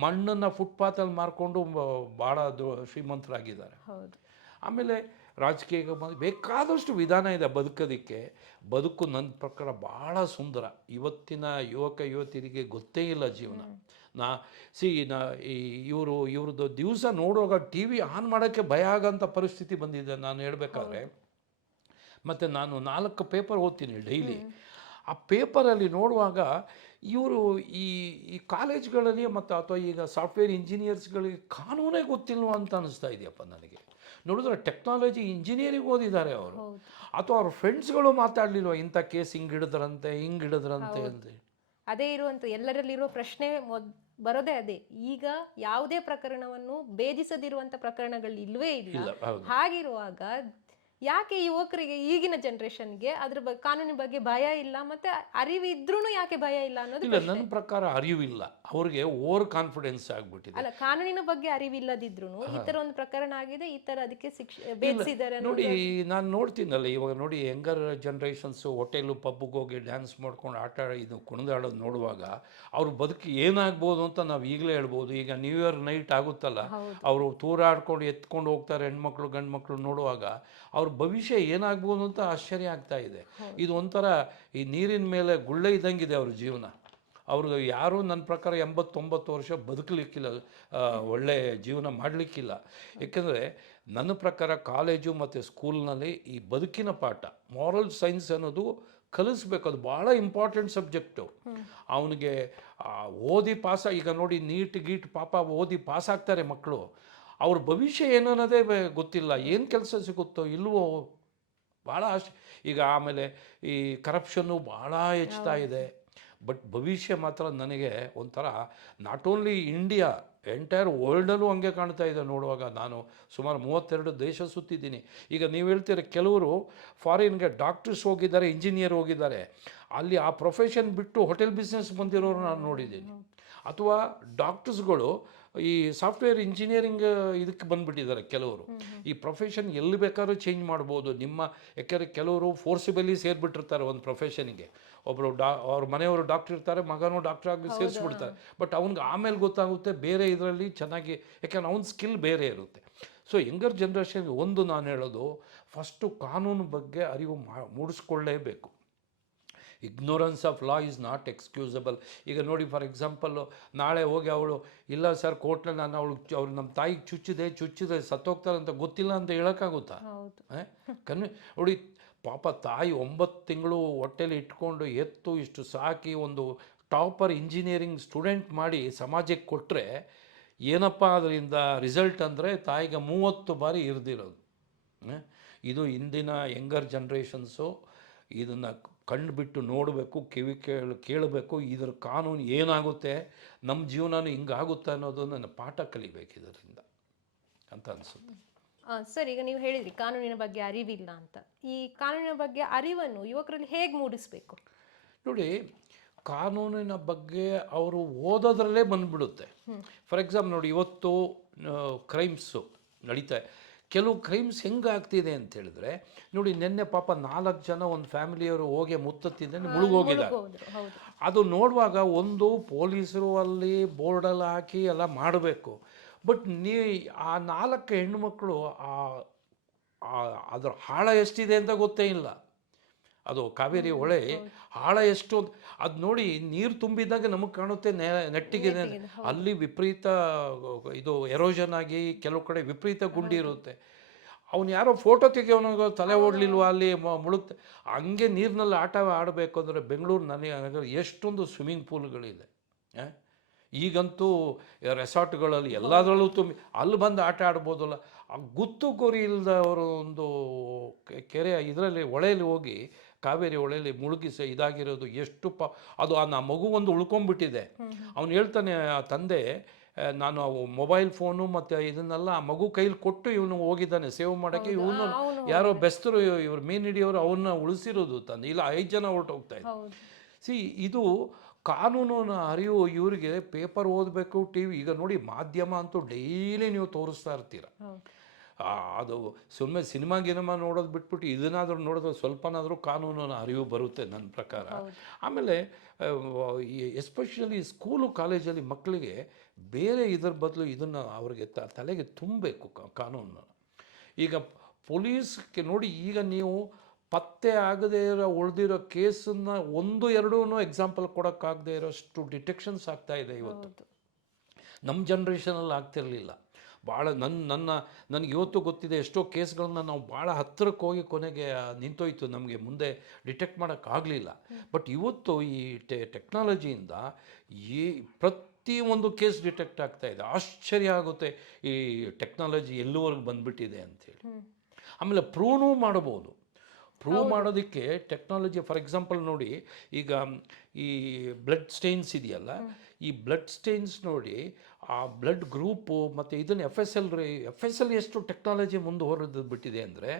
ಮಣ್ಣನ್ನು ಫುಟ್ಪಾತಲ್ಲಿ ಮಾರ್ಕೊಂಡು ಭಾಳ ಶ್ರೀಮಂತರಾಗಿದ್ದಾರೆ. ಆಮೇಲೆ ರಾಜಕೀಯ ಬೇಕಾದಷ್ಟು ವಿಧಾನ ಇದೆ ಬದುಕೋದಕ್ಕೆ. ಬದುಕು ನನ್ನ ಪ್ರಕಾರ ಭಾಳ ಸುಂದರ. ಇವತ್ತಿನ ಯುವತಿಯರಿಗೆ ಗೊತ್ತೇ ಇಲ್ಲ ಜೀವನ. ಇವ್ರದ್ದು ದಿವಸ ನೋಡುವಾಗ TV ಆನ್ ಮಾಡೋಕ್ಕೆ ಭಯ ಆಗೋಂಥ ಪರಿಸ್ಥಿತಿ ಬಂದಿದೆ ನಾನು ಹೇಳಬೇಕಾದ್ರೆ. ಮತ್ತು ನಾನು 4 ಪೇಪರ್ ಓದ್ತೀನಿ ಡೈಲಿ. ಆ ಪೇಪರಲ್ಲಿ ನೋಡುವಾಗ ಇವರು ಈ ಕಾಲೇಜ್ಗಳಲ್ಲಿ ಮತ್ತು ಅಥವಾ ಈಗ ಸಾಫ್ಟ್ವೇರ್ ಇಂಜಿನಿಯರ್ಸ್ಗಳಿಗೆ ಕಾನೂನೇ ಗೊತ್ತಿಲ್ವ ಅಂತ ಅನಿಸ್ತಾ ಇದೆಯಪ್ಪ ನನಗೆ. ನೋಡಿದ್ರೆ ಟೆಕ್ನಾಲಜಿ ಇಂಜಿನಿಯರಿಂಗ್ ಓದಿದ್ದಾರೆ ಅವರು, ಅಥವಾ ಅವ್ರ ಫ್ರೆಂಡ್ಸ್ಗಳು ಮಾತಾಡಲಿಲ್ವ ಇಂಥ ಕೇಸ್ ಹಿಂಗೆ ಹಿಡಿದ್ರಂತೆ ಅಂತ. ಅದೇ ಇರುವಂತ ಎಲ್ಲರಲ್ಲಿರುವ ಪ್ರಶ್ನೆ ಬರೋದೇ ಅದೇ. ಈಗ ಯಾವುದೇ ಪ್ರಕರಣವನ್ನು ಭೇದಿಸದಿರುವಂತ ಪ್ರಕರಣಗಳು ಇಲ್ವೇ ಇಲ್ಲ. ಹಾಗಿರುವಾಗ ಯಾಕೆ ಯುವಕರಿಗೆ, ಈಗಿನ ಜನರೇಷನ್ಗೆ ಅದ್ರ ಕಾನೂನಿನ ಬಗ್ಗೆ ಭಯ ಇಲ್ಲ, ಮತ್ತೆ ಅರಿವು ಇದ್ರೂ ಯಾಕೆ ಭಯ ಇಲ್ಲ ಅನ್ನೋದು ಇಲ್ಲ. ನನ್ನ ಪ್ರಕಾರ ಅರಿವಿಲ್ಲ, ಅವ್ರಿಗೆ ಓವರ್ ಕಾನ್ಫಿಡೆನ್ಸ್ ಆಗ್ಬಿಟ್ಟಿದೆ. ಅಲ್ಲ, ಕಾನೂನಿನ ಬಗ್ಗೆ ಅರಿವಿಲ್ಲದಿದ್ರು ಈ ತರ ಒಂದು ಪ್ರಕರಣ ಆಗಿದೆ, ಈ ತರ ಅದಕ್ಕೆ ಶಿಕ್ಷೆ ಬೇಯಿಸಿದ್ದಾರೆ ನೋಡಿ. ನಾನು ನೋಡ್ತೀನಲ್ಲ ಇವಾಗ ನೋಡಿ, ಯಂಗರ್ ಜನರೇಷನ್ಸ್ ಹೋಟೆಲು ಪಬ್ಗೆ ಹೋಗಿ ಡ್ಯಾನ್ಸ್ ಮಾಡ್ಕೊಂಡು ಆಟ ಇದು ಕುಣಿದಾಡೋದು ನೋಡುವಾಗ ಅವ್ರ ಬದುಕು ಏನಾಗ್ಬೋದು ಅಂತ ನಾವು ಈಗಲೇ ಹೇಳ್ಬೋದು. ಈಗ ನ್ಯೂ ಇಯರ್ ನೈಟ್ ಆಗುತ್ತಲ್ಲ, ಅವರು ತೂರಾಡ್ಕೊಂಡು ಎತ್ಕೊಂಡು ಹೋಗ್ತಾರೆ ಹೆಣ್ಮಕ್ಳು ಗಂಡು ಮಕ್ಕಳು ನೋಡುವಾಗ ಅವ್ರ ಭವಿಷ್ಯ ಏನಾಗ್ಬೋದು ಅಂತ ಆಶ್ಚರ್ಯ ಆಗ್ತಾ ಇದೆ. ಇದು ಒಂಥರ ಈ ನೀರಿನ ಮೇಲೆ ಗುಳ್ಳೆ ಇದ್ದಂಗಿದೆ ಅವ್ರ ಜೀವನ. ಅವ್ರದ್ದು ಯಾರೂ ನನ್ನ ಪ್ರಕಾರ 80-90 ವರ್ಷ ಬದುಕಲಿಕ್ಕಿಲ್ಲ, ಒಳ್ಳೆ ಜೀವನ ಮಾಡಲಿಕ್ಕಿಲ್ಲ. ಏಕೆಂದರೆ ನನ್ನ ಪ್ರಕಾರ ಕಾಲೇಜು ಮತ್ತು ಸ್ಕೂಲ್ನಲ್ಲಿ ಈ ಬದುಕಿನ ಪಾಠ, ಮಾರಲ್ ಸೈನ್ಸ್ ಅನ್ನೋದು ಕಲಿಸ್ಬೇಕು. ಅದು ಭಾಳ ಇಂಪಾರ್ಟೆಂಟ್ ಸಬ್ಜೆಕ್ಟು. ಅವನಿಗೆ ಓದಿ ಈಗ ನೋಡಿ ನೀಟ್ ಗೀಟ್ ಪಾಪ ಓದಿ ಪಾಸಾಗ್ತಾರೆ ಮಕ್ಕಳು, ಅವ್ರ ಭವಿಷ್ಯ ಏನು ಅನ್ನೋದೇ ಗೊತ್ತಿಲ್ಲ, ಏನು ಕೆಲಸ ಸಿಗುತ್ತೋ ಇಲ್ವೋ, ಭಾಳ ಈಗ ಆಮೇಲೆ ಈ ಕರಪ್ಷನ್ನು ಭಾಳ ಹೆಚ್ಚುತ್ತಾ ಇದೆ. ಬಟ್ ಭವಿಷ್ಯ ಮಾತ್ರ ನನಗೆ ಒಂಥರ ನಾಟ್ ಓನ್ಲಿ ಇಂಡಿಯಾ, ಎಂಟೈರ್ ವರ್ಲ್ಡಲ್ಲೂ ಹಂಗೆ ಕಾಣ್ತಾ ಇದೆ ನೋಡುವಾಗ. ನಾನು ಸುಮಾರು 32 ದೇಶ ಸುತ್ತಿದ್ದೀನಿ. ಈಗ ನೀವು ಹೇಳ್ತೀರ ಕೆಲವರು ಫಾರಿನ್ಗೆ ಡಾಕ್ಟರ್ಸ್ ಹೋಗಿದ್ದಾರೆ, ಇಂಜಿನಿಯರ್ ಹೋಗಿದ್ದಾರೆ, ಅಲ್ಲಿ ಆ ಪ್ರೊಫೆಷನ್ ಬಿಟ್ಟು ಹೋಟೆಲ್ ಬಿಸ್ನೆಸ್ ಬಂದಿರೋರು ನಾನು ನೋಡಿದ್ದೀನಿ. ಅಥವಾ ಡಾಕ್ಟರ್ಸ್ಗಳು ಈ ಸಾಫ್ಟ್ವೇರ್ ಇಂಜಿನಿಯರಿಂಗ್ ಇದಕ್ಕೆ ಬಂದುಬಿಟ್ಟಿದ್ದಾರೆ ಕೆಲವರು. ಈ ಪ್ರೊಫೆಷನ್ ಎಲ್ಲಿ ಬೇಕಾದ್ರೂ ಚೇಂಜ್ ಮಾಡ್ಬೋದು ಯಾಕೆಂದರೆ ಕೆಲವರು ಫೋರ್ಸಿಬಲಿ ಸೇರಿಬಿಟ್ಟಿರ್ತಾರೆ ಒಂದು ಪ್ರೊಫೆಷನಿಗೆ. ಒಬ್ಬರು ಅವ್ರ ಮನೆಯವರು ಡಾಕ್ಟರ್ ಇರ್ತಾರೆ, ಮಗನೂ ಡಾಕ್ಟರ್ ಆಗಿ ಸೇರಿಸ್ಬಿಡ್ತಾರೆ. ಬಟ್ ಅವ್ನಿಗೆ ಆಮೇಲೆ ಗೊತ್ತಾಗುತ್ತೆ ಬೇರೆ ಇದರಲ್ಲಿ ಚೆನ್ನಾಗಿ, ಯಾಕೆಂದ್ರೆ ಅವ್ನ ಸ್ಕಿಲ್ ಬೇರೆ ಇರುತ್ತೆ. ಸೊ ಯಂಗರ್ ಜನ್ರೇಷನ್ಗೆ ಒಂದು ನಾನು ಹೇಳೋದು, ಫಸ್ಟು ಕಾನೂನು ಬಗ್ಗೆ ಅರಿವು ಮೂಡಿಸ್ಕೊಳ್ಳೇಬೇಕು. Ignorance of law is not excusable. ಈಗ ನೋಡಿ, ಫಾರ್ ಎಕ್ಸಾಂಪಲ್ಲು ನಾಳೆ ಹೋಗಿ ಅವಳು ಇಲ್ಲ ಸರ್ ಕೋರ್ಟ್ನಲ್ಲಿ ನಾನು ಅವ್ರು ನಮ್ಮ ತಾಯಿಗೆ ಚುಚ್ಚಿದೆ ಸತ್ತೋಗ್ತಾರೆ ಅಂತ ಗೊತ್ತಿಲ್ಲ ಅಂತ ಹೇಳೋಕ್ಕಾಗುತ್ತಾ? ನೋಡಿ ಪಾಪ ತಾಯಿ 9 ತಿಂಗಳು ಹೊಟ್ಟೆಲಿ ಇಟ್ಕೊಂಡು ಎತ್ತು ಇಷ್ಟು ಸಾಕಿ ಒಂದು ಟಾಪರ್ ಇಂಜಿನಿಯರಿಂಗ್ ಸ್ಟೂಡೆಂಟ್ ಮಾಡಿ ಸಮಾಜಕ್ಕೆ ಕೊಟ್ಟರೆ ಏನಪ್ಪ ಅದರಿಂದ ರಿಸಲ್ಟ್ ಅಂದರೆ ತಾಯಿಗೆ 30 ಬಾರಿ ಇರ್ದಿರೋದು. ಇದು ಇಂದಿನ ಯಂಗರ್ ಜನ್ರೇಷನ್ಸು ಇದನ್ನು ಕಂಡುಬಿಟ್ಟು ನೋಡಬೇಕು, ಕೇಳಬೇಕು. ಇದರ ಕಾನೂನು ಏನಾಗುತ್ತೆ, ನಮ್ಮ ಜೀವನನೂ ಹಿಂಗಾಗುತ್ತೆ ಅನ್ನೋದು ನನ್ನ ಪಾಠ ಕಲಿಬೇಕು ಇದರಿಂದ ಅಂತ ಅನಿಸುತ್ತೆ. ಸರ್, ಈಗ ನೀವು ಹೇಳಿದ್ರಿ ಕಾನೂನಿನ ಬಗ್ಗೆ ಅರಿವಿಲ್ಲ ಅಂತ. ಈ ಕಾನೂನಿನ ಬಗ್ಗೆ ಅರಿವನ್ನು ಯುವಕರಲ್ಲಿ ಹೇಗೆ ಮೂಡಿಸಬೇಕು? ನೋಡಿ, ಕಾನೂನಿನ ಬಗ್ಗೆ ಅವರು ಓದೋದ್ರಲ್ಲೇ ಬಂದುಬಿಡುತ್ತೆ. ಫಾರ್ ಎಕ್ಸಾಂಪಲ್ ನೋಡಿ, ಇವತ್ತು ಕ್ರೈಮ್ಸು ನಡೀತಾ, ಕೆಲವು ಕ್ರೈಮ್ಸ್ ಹೆಂಗಾಗ್ತಿದೆ ಅಂತ ಹೇಳಿದ್ರೆ ನೋಡಿ, ನಿನ್ನೆ ಪಾಪ 4 ಜನ ಒಂದು ಫ್ಯಾಮಿಲಿಯವರು ಹೋಗಿ ಮುತ್ತತ್ತಿದ್ದೇ ಮುಳುಗೋಗಿದ್ದಾರೆ. ಅದು ನೋಡುವಾಗ ಒಂದು ಪೊಲೀಸರು ಅಲ್ಲಿ ಬೋರ್ಡಲ್ಲಿ ಹಾಕಿ ಎಲ್ಲ ಮಾಡಬೇಕು. ಬಟ್ ಆ 4 ಹೆಣ್ಣುಮಕ್ಕಳು ಅದರ ಆಳ ಎಷ್ಟಿದೆ ಅಂತ ಗೊತ್ತೇ ಇಲ್ಲ. ಅದು ಕಾವೇರಿ ಹೊಳೆ ಆಳ ಎಷ್ಟು ಅದು ನೋಡಿ, ನೀರು ತುಂಬಿದಾಗ ನಮಗೆ ಕಾಣುತ್ತೆ ನೆಟ್ಟಿಗಿದೆ, ಅಲ್ಲಿ ವಿಪರೀತ ಇದು ಎರೋಷನ್ ಆಗಿ ಕೆಲವು ಕಡೆ ವಿಪರೀತ ಗುಂಡಿ ಇರುತ್ತೆ. ಅವನು ಯಾರೋ ಫೋಟೋ ತೆಗಿಯೋನಿಗೆ ತಲೆ ಓಡಲಿಲ್ವ ಅಲ್ಲಿ ಮುಳುಗ್ತೆ. ಹಂಗೆ ನೀರಿನಲ್ಲಿ ಆಟ ಆಡಬೇಕು ಅಂದರೆ ಬೆಂಗಳೂರು ನನಗೆ ಎಷ್ಟೊಂದು ಸ್ವಿಮ್ಮಿಂಗ್ ಪೂಲ್ಗಳಿದೆ. ಈಗಂತೂ ರೆಸಾರ್ಟ್ಗಳಲ್ಲಿ ಎಲ್ಲದರಲ್ಲೂ ತುಂಬಿ ಅಲ್ಲಿ ಬಂದು ಆಟ ಆಡ್ಬೋದಲ್ಲ. ಆ ಗುತ್ತು ಕೋರಿ ಇಲ್ಲದವರು ಒಂದು ಕೆರೆ ಇದರಲ್ಲಿ ಹೊಳೆಯಲ್ಲಿ ಹೋಗಿ ಕಾವೇರಿ ಹೊಳೆಯಲ್ಲಿ ಮುಳುಗಿಸಿ ಇದಾಗಿರೋದು ಎಷ್ಟು ಅದು ಆ ಮಗು ಒಂದು ಉಳ್ಕೊಂಡ್ಬಿಟ್ಟಿದೆ. ಅವನು ಹೇಳ್ತಾನೆ ಆ ತಂದೆ, ನಾನು ಮೊಬೈಲ್ ಫೋನು ಮತ್ತು ಇದನ್ನೆಲ್ಲ ಆ ಮಗು ಕೈಲಿ ಕೊಟ್ಟು ಇವನು ಹೋಗಿದ್ದಾನೆ ಸೇವ್ ಮಾಡೋಕ್ಕೆ. ಇವನು ಯಾರೋ ಬೆಸ್ತರು ಇವ್ರು ಮೀನು ಹಿಡಿಯೋರು ಅವನ್ನ ಉಳಿಸಿರೋದು ತಂದೆ, ಇಲ್ಲ 5 ಜನ ಹೊರಟೋಗ್ತಾ ಇದ್ದಾರೆ. ಇದು ಕಾನೂನಿನ ಅರಿವು ಇವರಿಗೆ. ಪೇಪರ್ ಓದಬೇಕು, ಟಿವಿ, ಈಗ ನೋಡಿ ಮಾಧ್ಯಮ ಅಂತೂ ಡೈಲಿ ನೀವು ತೋರಿಸ್ತಾ ಇರ್ತೀರ. ಅದು ಸುಮ್ಮನೆ ಸಿನಿಮಾ ನೋಡೋದು ಬಿಟ್ಬಿಟ್ಟು ಇದನ್ನಾದರೂ ನೋಡಿದ್ರೆ ಸ್ವಲ್ಪನಾದರೂ ಕಾನೂನಿನ ಅರಿವು ಬರುತ್ತೆ ನನ್ನ ಪ್ರಕಾರ. ಆಮೇಲೆ ಎಸ್ಪೆಷಲಿ ಸ್ಕೂಲು ಕಾಲೇಜಲ್ಲಿ ಮಕ್ಕಳಿಗೆ ಬೇರೆ ಇದರ ಬದಲು ಇದನ್ನು ಅವ್ರಿಗೆ ತಲೆಗೆ ತುಂಬಬೇಕು ಕಾನೂನು. ಈಗ ಪೊಲೀಸ್ಗೆ ನೋಡಿ, ಈಗ ನೀವು ಪತ್ತೆ ಆಗದೇ ಇರೋ ಉಳಿದಿರೋ ಕೇಸನ್ನು 1-2 ಎಕ್ಸಾಂಪಲ್ ಕೊಡೋಕ್ಕಾಗದೇ ಇರೋಷ್ಟು ಡಿಟೆಕ್ಷನ್ಸ್ ಆಗ್ತಾಯಿದೆ ಇವತ್ತು. ನಮ್ಮ ಜನ್ರೇಷನಲ್ಲಿ ಆಗ್ತಿರಲಿಲ್ಲ. ಭಾಳ ನನಗೆ ಇವತ್ತು ಗೊತ್ತಿದೆ, ಎಷ್ಟೋ ಕೇಸ್ಗಳನ್ನ ನಾವು ಭಾಳ ಹತ್ತಿರಕ್ಕೆ ಹೋಗಿ ಕೊನೆಗೆ ನಿಂತೋಯ್ತು, ನಮಗೆ ಮುಂದೆ ಡಿಟೆಕ್ಟ್ ಮಾಡೋಕ್ಕಾಗಲಿಲ್ಲ. ಬಟ್ ಇವತ್ತು ಈ ಟೆಕ್ನಾಲಜಿಯಿಂದ ಪ್ರತಿಯೊಂದು ಕೇಸ್ ಡಿಟೆಕ್ಟ್ ಆಗ್ತಾಯಿದೆ. ಆಶ್ಚರ್ಯ ಆಗುತ್ತೆ ಈ ಟೆಕ್ನಾಲಜಿ ಎಲ್ಲಿವರೆಗೆ ಬಂದುಬಿಟ್ಟಿದೆ ಅಂಥೇಳಿ. ಆಮೇಲೆ ಪ್ರೂವ್ನೂ ಮಾಡ್ಬೋದು. ಪ್ರೂವ್ ಮಾಡೋದಕ್ಕೆ ಟೆಕ್ನಾಲಜಿ, ಫಾರ್ ಎಕ್ಸಾಂಪಲ್ ನೋಡಿ, ಈಗ ಈ ಬ್ಲಡ್ ಸ್ಟೇನ್ಸ್ ಇದೆಯಲ್ಲ, ಈ ಬ್ಲಡ್ ಸ್ಟೇನ್ಸ್ ನೋಡಿ, ಆ ಬ್ಲಡ್ ಗ್ರೂಪು ಮತ್ತು ಇದನ್ನು ಎಫ್ ಎಸ್ ಎಲ್ ಎಷ್ಟು ಟೆಕ್ನಾಲಜಿ ಮುಂದುವರೆದು ಬಿಟ್ಟಿದೆ ಅಂದರೆ,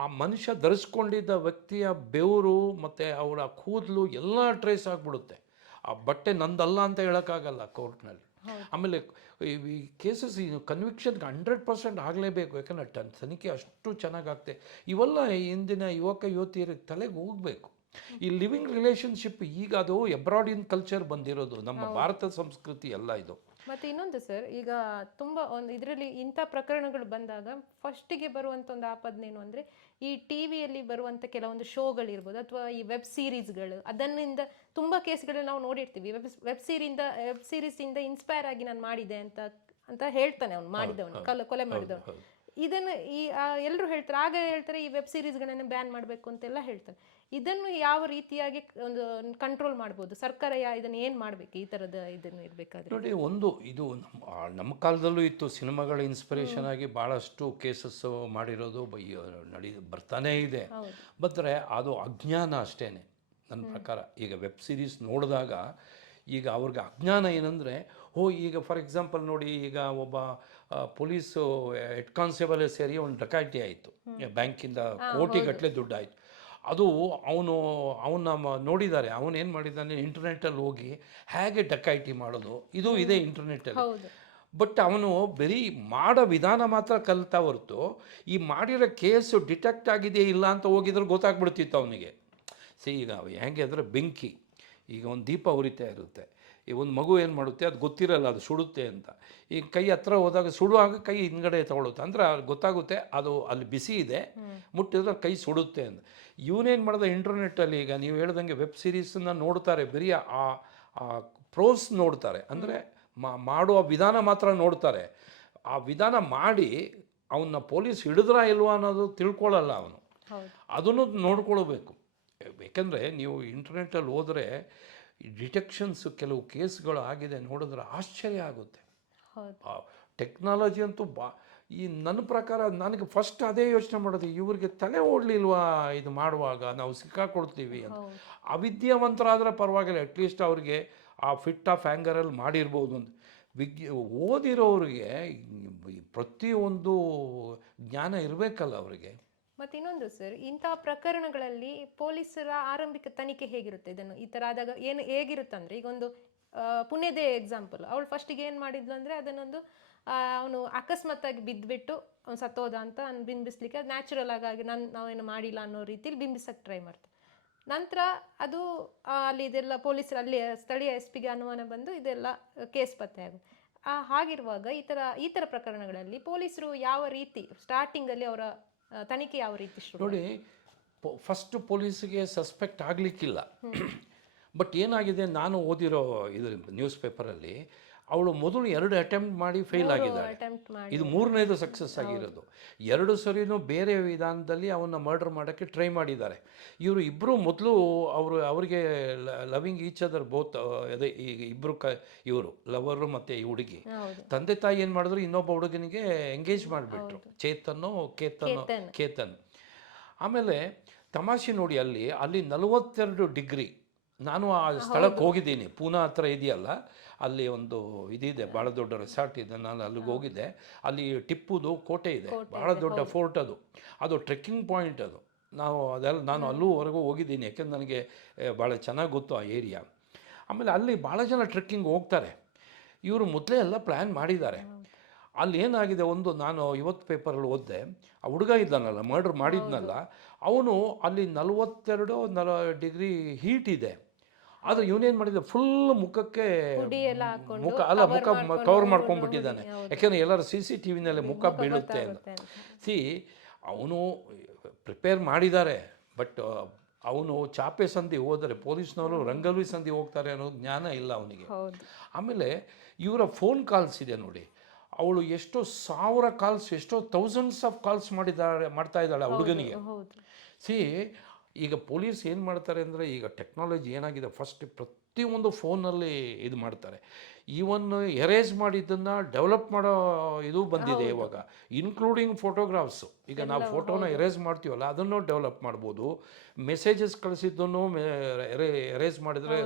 ಆ ಮನುಷ್ಯ ಧರಿಸ್ಕೊಂಡಿದ್ದ ವ್ಯಕ್ತಿಯ ಬೆವರು ಮತ್ತು ಅವರ ಕೂದಲು ಎಲ್ಲ ಟ್ರೇಸ್ ಆಗಿಬಿಡುತ್ತೆ. ಆ ಬಟ್ಟೆ ನಂದಲ್ಲ ಅಂತ ಹೇಳೋಕ್ಕಾಗಲ್ಲ ಕೋರ್ಟ್ನಲ್ಲಿ. ಆಮೇಲೆ ಈ ಕೇಸಸ್ ಕನ್ವಿಕ್ಷನ್ಗೆ 100% ಆಗಲೇಬೇಕು, ಯಾಕಂದರೆ ತನಿಖೆ ಅಷ್ಟು ಚೆನ್ನಾಗಾಗ್ತದೆ. ಇವೆಲ್ಲ ಇಂದಿನ ಯುವತಿಯರಿಗೆ ತಲೆಗೆ ಹೋಗಬೇಕು. ಈ ಲಿವಿಂಗ್ ರಿಲೇಷನ್ಶಿಪ್ ಈಗ ಅದು ಎಬ್ರಾಡಿನ್ ಕಲ್ಚರ್ ಬಂದಿರೋದು, ನಮ್ಮ ಭಾರತ ಸಂಸ್ಕೃತಿ ಎಲ್ಲ ಇದು. ಮತ್ತು ಇನ್ನೊಂದು ಸರ್, ಈಗ ತುಂಬ ಒಂದು ಇದರಲ್ಲಿ ಇಂಥ ಪ್ರಕರಣಗಳು ಬಂದಾಗ ಫಸ್ಟಿಗೆ ಬರುವಂಥ ಒಂದು ಆಪದನೇನು ಅಂದರೆ, ಈ ಟಿ ವಿಯಲ್ಲಿ ಬರುವಂಥ ಕೆಲವೊಂದು ಶೋಗಳಿರ್ಬೋದು ಅಥವಾ ಈ ವೆಬ್ ಸೀರೀಸ್ಗಳು, ಅದನ್ನಿಂದ ತುಂಬ ಕೇಸ್ಗಳಲ್ಲಿ ನಾವು ನೋಡಿರ್ತೀವಿ. ವೆಬ್ ಸೀರೀಸಿಂದ ಇನ್ಸ್ಪೈರ್ ಆಗಿ ನಾನು ಮಾಡಿದೆ ಅಂತ ಹೇಳ್ತಾನೆ ಅವನು ಮಾಡಿದವನು, ಕೊಲೆ ಮಾಡಿದವನು. ಇದನ್ನು ಎಲ್ಲರೂ ಹೇಳ್ತಾರೆ, ಆಗ ಹೇಳ್ತಾರೆ ಈ ವೆಬ್ ಸೀರೀಸ್ಗಳನ್ನ ಬ್ಯಾನ್ ಮಾಡಬೇಕು ಅಂತೆಲ್ಲ ಹೇಳ್ತಾರೆ. ಇದನ್ನು ಯಾವ ರೀತಿಯಾಗಿ ಒಂದು ಕಂಟ್ರೋಲ್ ಮಾಡ್ಬೋದು ಸರ್ಕಾರ? ಇದನ್ನು ಏನು ಮಾಡಬೇಕು ಈ ಥರದ ಇದನ್ನು ಇರಬೇಕಾದ್ರೆ? ನೋಡಿ, ಒಂದು ಇದು ನಮ್ಮ ಕಾಲದಲ್ಲೂ ಇತ್ತು, ಸಿನಿಮಾಗಳ ಇನ್ಸ್ಪಿರೇಷನ್ ಆಗಿ ಭಾಳಷ್ಟು ಕೇಸಸ್ ಮಾಡಿರೋದು ಬರ್ತಾನೇ ಇದೆ. ಬಂದರೆ ಅದು ಅಜ್ಞಾನ ಅಷ್ಟೇ ನನ್ನ ಪ್ರಕಾರ. ಈಗ ವೆಬ್ ಸೀರೀಸ್ ನೋಡಿದಾಗ ಈಗ ಅವ್ರಿಗೆ ಅಜ್ಞಾನ ಏನಂದರೆ, ಈಗ ಫಾರ್ ಎಕ್ಸಾಂಪಲ್ ನೋಡಿ, ಈಗ ಒಬ್ಬ ಪೊಲೀಸು ಹೆಡ್ ಕಾನ್ಸ್ಟೇಬಲ್ ಸೇರಿ ಒಂದು ಡಕಾಯಿತಿ ಆಯಿತು, ಬ್ಯಾಂಕಿಂದ ಕೋಟಿಗಟ್ಟಲೆ ದುಡ್ಡು ಆಯಿತು. ಅದು ಅವನ್ನ ನೋಡಿದ್ದಾರೆ, ಅವನೇನು ಮಾಡಿದ್ದಾನೆ, ಇಂಟರ್ನೆಟ್ಟಲ್ಲಿ ಹೋಗಿ ಹೇಗೆ ಡಕಾಯಿತಿ ಮಾಡೋದು ಇದು ಇದೆ ಇಂಟರ್ನೆಟ್ಟಲ್ಲಿ. ಬಟ್ ಅವನು ಬರೀ ಮಾಡೋ ವಿಧಾನ ಮಾತ್ರ ಕಲಿತಾ ಹೊರತು ಈ ಮಾಡಿರೋ ಕೇಸು ಡಿಟೆಕ್ಟ್ ಆಗಿದೆಯೇ ಇಲ್ಲ ಅಂತ ಹೋಗಿದ್ರೆ ಗೊತ್ತಾಗ್ಬಿಡ್ತಿತ್ತು ಅವನಿಗೆ. ಈಗ ಹೇಗೆ ಅಂದರೆ, ಬೆಂಕಿ ಈಗ ಒಂದು ದೀಪ ಉರಿತಾ ಇರುತ್ತೆ, ಈ ಒಂದು ಮಗು ಏನು ಮಾಡುತ್ತೆ, ಅದು ಗೊತ್ತಿರಲ್ಲ ಅದು ಸುಡುತ್ತೆ ಅಂತ. ಈಗ ಕೈ ಹತ್ರ ಹೋದಾಗ ಸುಡುವಾಗ ಕೈ ಹಿಂದ್ಗಡೆ ತಗೊಳುತ್ತೆ, ಅಂದರೆ ಅದು ಗೊತ್ತಾಗುತ್ತೆ ಅದು ಅಲ್ಲಿ ಬಿಸಿ ಇದೆ, ಮುಟ್ಟಿದ್ರೆ ಕೈ ಸುಡುತ್ತೆ ಅಂತ. ಇವನೇನು ಮಾಡಿದ, ಇಂಟರ್ನೆಟ್ಟಲ್ಲಿ ಈಗ ನೀವು ಹೇಳ್ದಂಗೆ ವೆಬ್ ಸೀರೀಸನ್ನು ನೋಡ್ತಾರೆ, ಬರೀ ಆ ಪ್ರೋಸ್ ನೋಡ್ತಾರೆ, ಅಂದರೆ ಮಾಡುವ ವಿಧಾನ ಮಾತ್ರ ನೋಡ್ತಾರೆ. ಆ ವಿಧಾನ ಮಾಡಿ ಅವನ್ನ ಪೊಲೀಸ್ ಹಿಡಿದ್ರಾ ಇಲ್ವಾ ಅನ್ನೋದು ತಿಳ್ಕೊಳ್ಳಲ್ಲ ಅವನು. ಅದನ್ನು ನೋಡ್ಕೊಳ್ಬೇಕು. ಯಾಕೆಂದರೆ ನೀವು ಇಂಟರ್ನೆಟ್ಟಲ್ಲಿ ಹೋದರೆ ಡಿಟೆಕ್ಷನ್ಸ್ ಕೆಲವು ಕೇಸ್ಗಳು ಆಗಿದೆ ನೋಡಿದ್ರೆ ಆಶ್ಚರ್ಯ ಆಗುತ್ತೆ. ಟೆಕ್ನಾಲಜಿ ಅಂತೂ ಈ ನನ್ನ ಪ್ರಕಾರ ನನಗೆ ಫಸ್ಟ್ ಅದೇ ಯೋಚನೆ ಮಾಡೋದು, ಇವ್ರಿಗೆ ತಲೆ ಓಡಲಿಲ್ವಾ ಇದು ಮಾಡುವಾಗ, ನಾವು ಸಿಕ್ಕಾಕೊಳ್ತೀವಿ ಅಂತ. ಅವಿದ್ಯಾವಂತರಾದರೆ ಪರವಾಗಿಲ್ಲ, ಅಟ್ಲೀಸ್ಟ್ ಅವ್ರಿಗೆ ಆ ಫಿಟ್ ಆಫ್ ಆ್ಯಂಗರಲ್ಲಿ ಮಾಡಿರ್ಬೋದು ಅಂತ. ಓದಿರೋರಿಗೆ ಪ್ರತಿಯೊಂದು ಜ್ಞಾನ ಇರಬೇಕಲ್ಲ ಅವರಿಗೆ. ಮತ್ತು ಇನ್ನೊಂದು ಸರ್, ಇಂತಹ ಪ್ರಕರಣಗಳಲ್ಲಿ ಪೊಲೀಸರ ಆರಂಭಿಕ ತನಿಖೆ ಹೇಗಿರುತ್ತೆ? ಇದನ್ನು ಈ ಥರ ಆದಾಗ ಹೇಗಿರುತ್ತೆ ಅಂದರೆ, ಈಗ ಒಂದು ಪುಣ್ಯದೇ ಎಕ್ಸಾಂಪಲ್, ಅವಳು ಫಸ್ಟಿಗೆ ಏನು ಮಾಡಿದ್ಲು ಅಂದರೆ, ಅದನ್ನೊಂದು ಅವನು ಅಕಸ್ಮಾತ್ತಾಗಿ ಬಿದ್ದುಬಿಟ್ಟು ಅವ್ನು ಸತ್ತೋದ ಅಂತ ಬಿಂಬಿಸ್ಲಿಕ್ಕೆ ನ್ಯಾಚುರಲ್ ಆಗಿ ನಾವೇನು ಮಾಡಿಲ್ಲ ಅನ್ನೋ ರೀತಿಯಲ್ಲಿ ಬಿಂಬಿಸಕ್ಕೆ ಟ್ರೈ ಮಾಡ್ತಾರೆ. ನಂತರ ಅದು ಅಲ್ಲಿ ಇದೆಲ್ಲ ಪೊಲೀಸರು, ಅಲ್ಲಿ ಸ್ಥಳೀಯ SP ಗೆ ಅನುಮಾನ ಬಂದು ಇದೆಲ್ಲ ಕೇಸ್ ಪತ್ತೆ ಆಗುತ್ತೆ. ಹಾಗಿರುವಾಗ ಈ ಥರ ಪ್ರಕರಣಗಳಲ್ಲಿ ಪೊಲೀಸರು ಯಾವ ರೀತಿ ಸ್ಟಾರ್ಟಿಂಗಲ್ಲಿ ಅವರ ತನಿಖೆ ಯಾವ ರೀತಿ ಶುರು? ನೋಡಿ, ಫಸ್ಟ್ ಪೊಲೀಸಿಗೆ ಸಸ್ಪೆಕ್ಟ್ ಆಗಲಿಕ್ಕಿಲ್ಲ. ಬಟ್ ಏನಾಗಿದೆ, ನಾನು ಓದಿರೋ ಇದು ನ್ಯೂಸ್ ಪೇಪರಲ್ಲಿ, ಅವಳು ಮೊದಲು 2 ಅಟೆಂಪ್ಟ್ ಮಾಡಿ ಫೇಲ್ ಆಗಿದ್ದಾಳೆ, ಇದು 3ನೇದು ಸಕ್ಸಸ್ ಆಗಿರೋದು. 2 ಸರಿನೂ ಬೇರೆ ವಿಧಾನದಲ್ಲಿ ಅವನ್ನ ಮರ್ಡರ್ ಮಾಡೋಕ್ಕೆ ಟ್ರೈ ಮಾಡಿದ್ದಾರೆ. ಇವರು ಇಬ್ಬರು ಮೊದಲು ಅವರಿಗೆ ಲವಿಂಗ್ ಈಚ್ ಅದರ್ ಬೋತ್, ಅದೇ ಈಗ ಇಬ್ಬರು ಇವರು ಲವರು ಮತ್ತು ಈ ಹುಡುಗಿ ತಂದೆ ತಾಯಿ ಏನು ಮಾಡಿದ್ರು, ಇನ್ನೊಬ್ಬ ಹುಡುಗನಿಗೆ ಎಂಗೇಜ್ ಮಾಡಿಬಿಟ್ರು, ಕೇತನ್. ಆಮೇಲೆ ತಮಾಷೆ ನೋಡಿ, ಅಲ್ಲಿ 42 ಡಿಗ್ರಿ. ನಾನು ಆ ಸ್ಥಳಕ್ಕೆ ಹೋಗಿದ್ದೀನಿ, ಪೂನಾ ಹತ್ರ ಇದೆಯಲ್ಲ, ಅಲ್ಲಿ ಒಂದು ಇದಿದೆ, ಭಾಳ ದೊಡ್ಡ ರೆಸಾರ್ಟ್ ಇದೆ, ನಾನು ಅಲ್ಲಿಗೆ ಹೋಗಿದ್ದೆ. ಅಲ್ಲಿ ಟಿಪ್ಪುದು ಕೋಟೆ ಇದೆ, ಭಾಳ ದೊಡ್ಡ ಫೋರ್ಟ್ ಅದು ಟ್ರೆಕ್ಕಿಂಗ್ ಪಾಯಿಂಟ್ ಅದು. ನಾನು ಅಲ್ಲೂವರೆಗೂ ಹೋಗಿದ್ದೀನಿ, ಯಾಕೆಂದ್ರೆ ನನಗೆ ಭಾಳ ಚೆನ್ನಾಗಿ ಗೊತ್ತು ಆ ಏರಿಯಾ. ಆಮೇಲೆ ಅಲ್ಲಿ ಭಾಳ ಜನ ಟ್ರೆಕ್ಕಿಂಗ್ ಹೋಗ್ತಾರೆ. ಇವರು ಮೊದಲೇ ಎಲ್ಲ ಪ್ಲ್ಯಾನ್ ಮಾಡಿದ್ದಾರೆ. ಅಲ್ಲಿ ಏನಾಗಿದೆ, ನಾನು ಇವತ್ತು ಪೇಪರಲ್ಲಿ ಓದಿದೆ, ಆ ಹುಡುಗ ಇದ್ದಾನಲ್ಲ, ಮರ್ಡರ್ ಮಾಡಿದ್ನಲ್ಲ, ಅವನು ಅಲ್ಲಿ 42 ಡಿಗ್ರಿ ಹೀಟ್ ಇದೆ. ಆದರೆ ಇವನೇನು ಮಾಡಿದ, ಫುಲ್ ಮುಖಕ್ಕೆ ಮುಖ ಕವರ್ ಮಾಡ್ಕೊಂಡ್ಬಿಟ್ಟಿದ್ದಾನೆ, ಯಾಕೆಂದರೆ ಎಲ್ಲರೂ CCTVನಲ್ಲಿ ಮುಖ ಬೀಳುತ್ತೆ ಅಂತ. ಅವನು ಪ್ರಿಪೇರ್ ಮಾಡಿದ್ದಾರೆ, ಬಟ್ ಅವನು ಚಾಪೆ ಸಂಧಿ ಹೋದರೆ ಪೊಲೀಸ್ನವರು ರಂಗಲ್ವಿ ಸಂಧಿ ಹೋಗ್ತಾರೆ ಅನ್ನೋ ಜ್ಞಾನ ಇಲ್ಲ ಅವನಿಗೆ. ಆಮೇಲೆ ಇವರ ಫೋನ್ ಕಾಲ್ಸ್ ಇದೆ ನೋಡಿ, ಅವಳು ಎಷ್ಟೋ 1000 ಕಾಲ್ಸ್, ಎಷ್ಟೋ ಥೌಸಂಡ್ಸ್ ಆಫ್ ಕಾಲ್ಸ್ ಮಾಡ್ತಾ ಇದ್ದಾಳೆ ಹುಡುಗನಿಗೆ. ಈಗ ಪೊಲೀಸ್ ಏನು ಮಾಡ್ತಾರೆ ಅಂದರೆ, ಈಗ ಟೆಕ್ನಾಲಜಿ ಏನಾಗಿದೆ, ಫಸ್ಟ್ ಪ್ರತಿಯೊಂದು ಫೋನಲ್ಲಿ ಇದು ಮಾಡ್ತಾರೆ. ಈವನ್ ಎರೇಸ್ ಮಾಡಿದ್ದನ್ನು ಡೆವಲಪ್ ಮಾಡೋ ಇದು ಬಂದಿದೆ ಇವಾಗ, ಇನ್ಕ್ಲೂಡಿಂಗ್ ಫೋಟೋಗ್ರಾಫ್ಸು. ಈಗ ನಾವು ಫೋಟೋನ ಎರೇಸ್ ಮಾಡ್ತೀವಲ್ಲ, ಅದನ್ನು ಡೆವಲಪ್ ಮಾಡ್ಬೋದು. ಮೆಸೇಜಸ್ ಕಳಿಸಿದ್ದನ್ನು ಎರೇಸ್ ಮಾಡಿದರೆ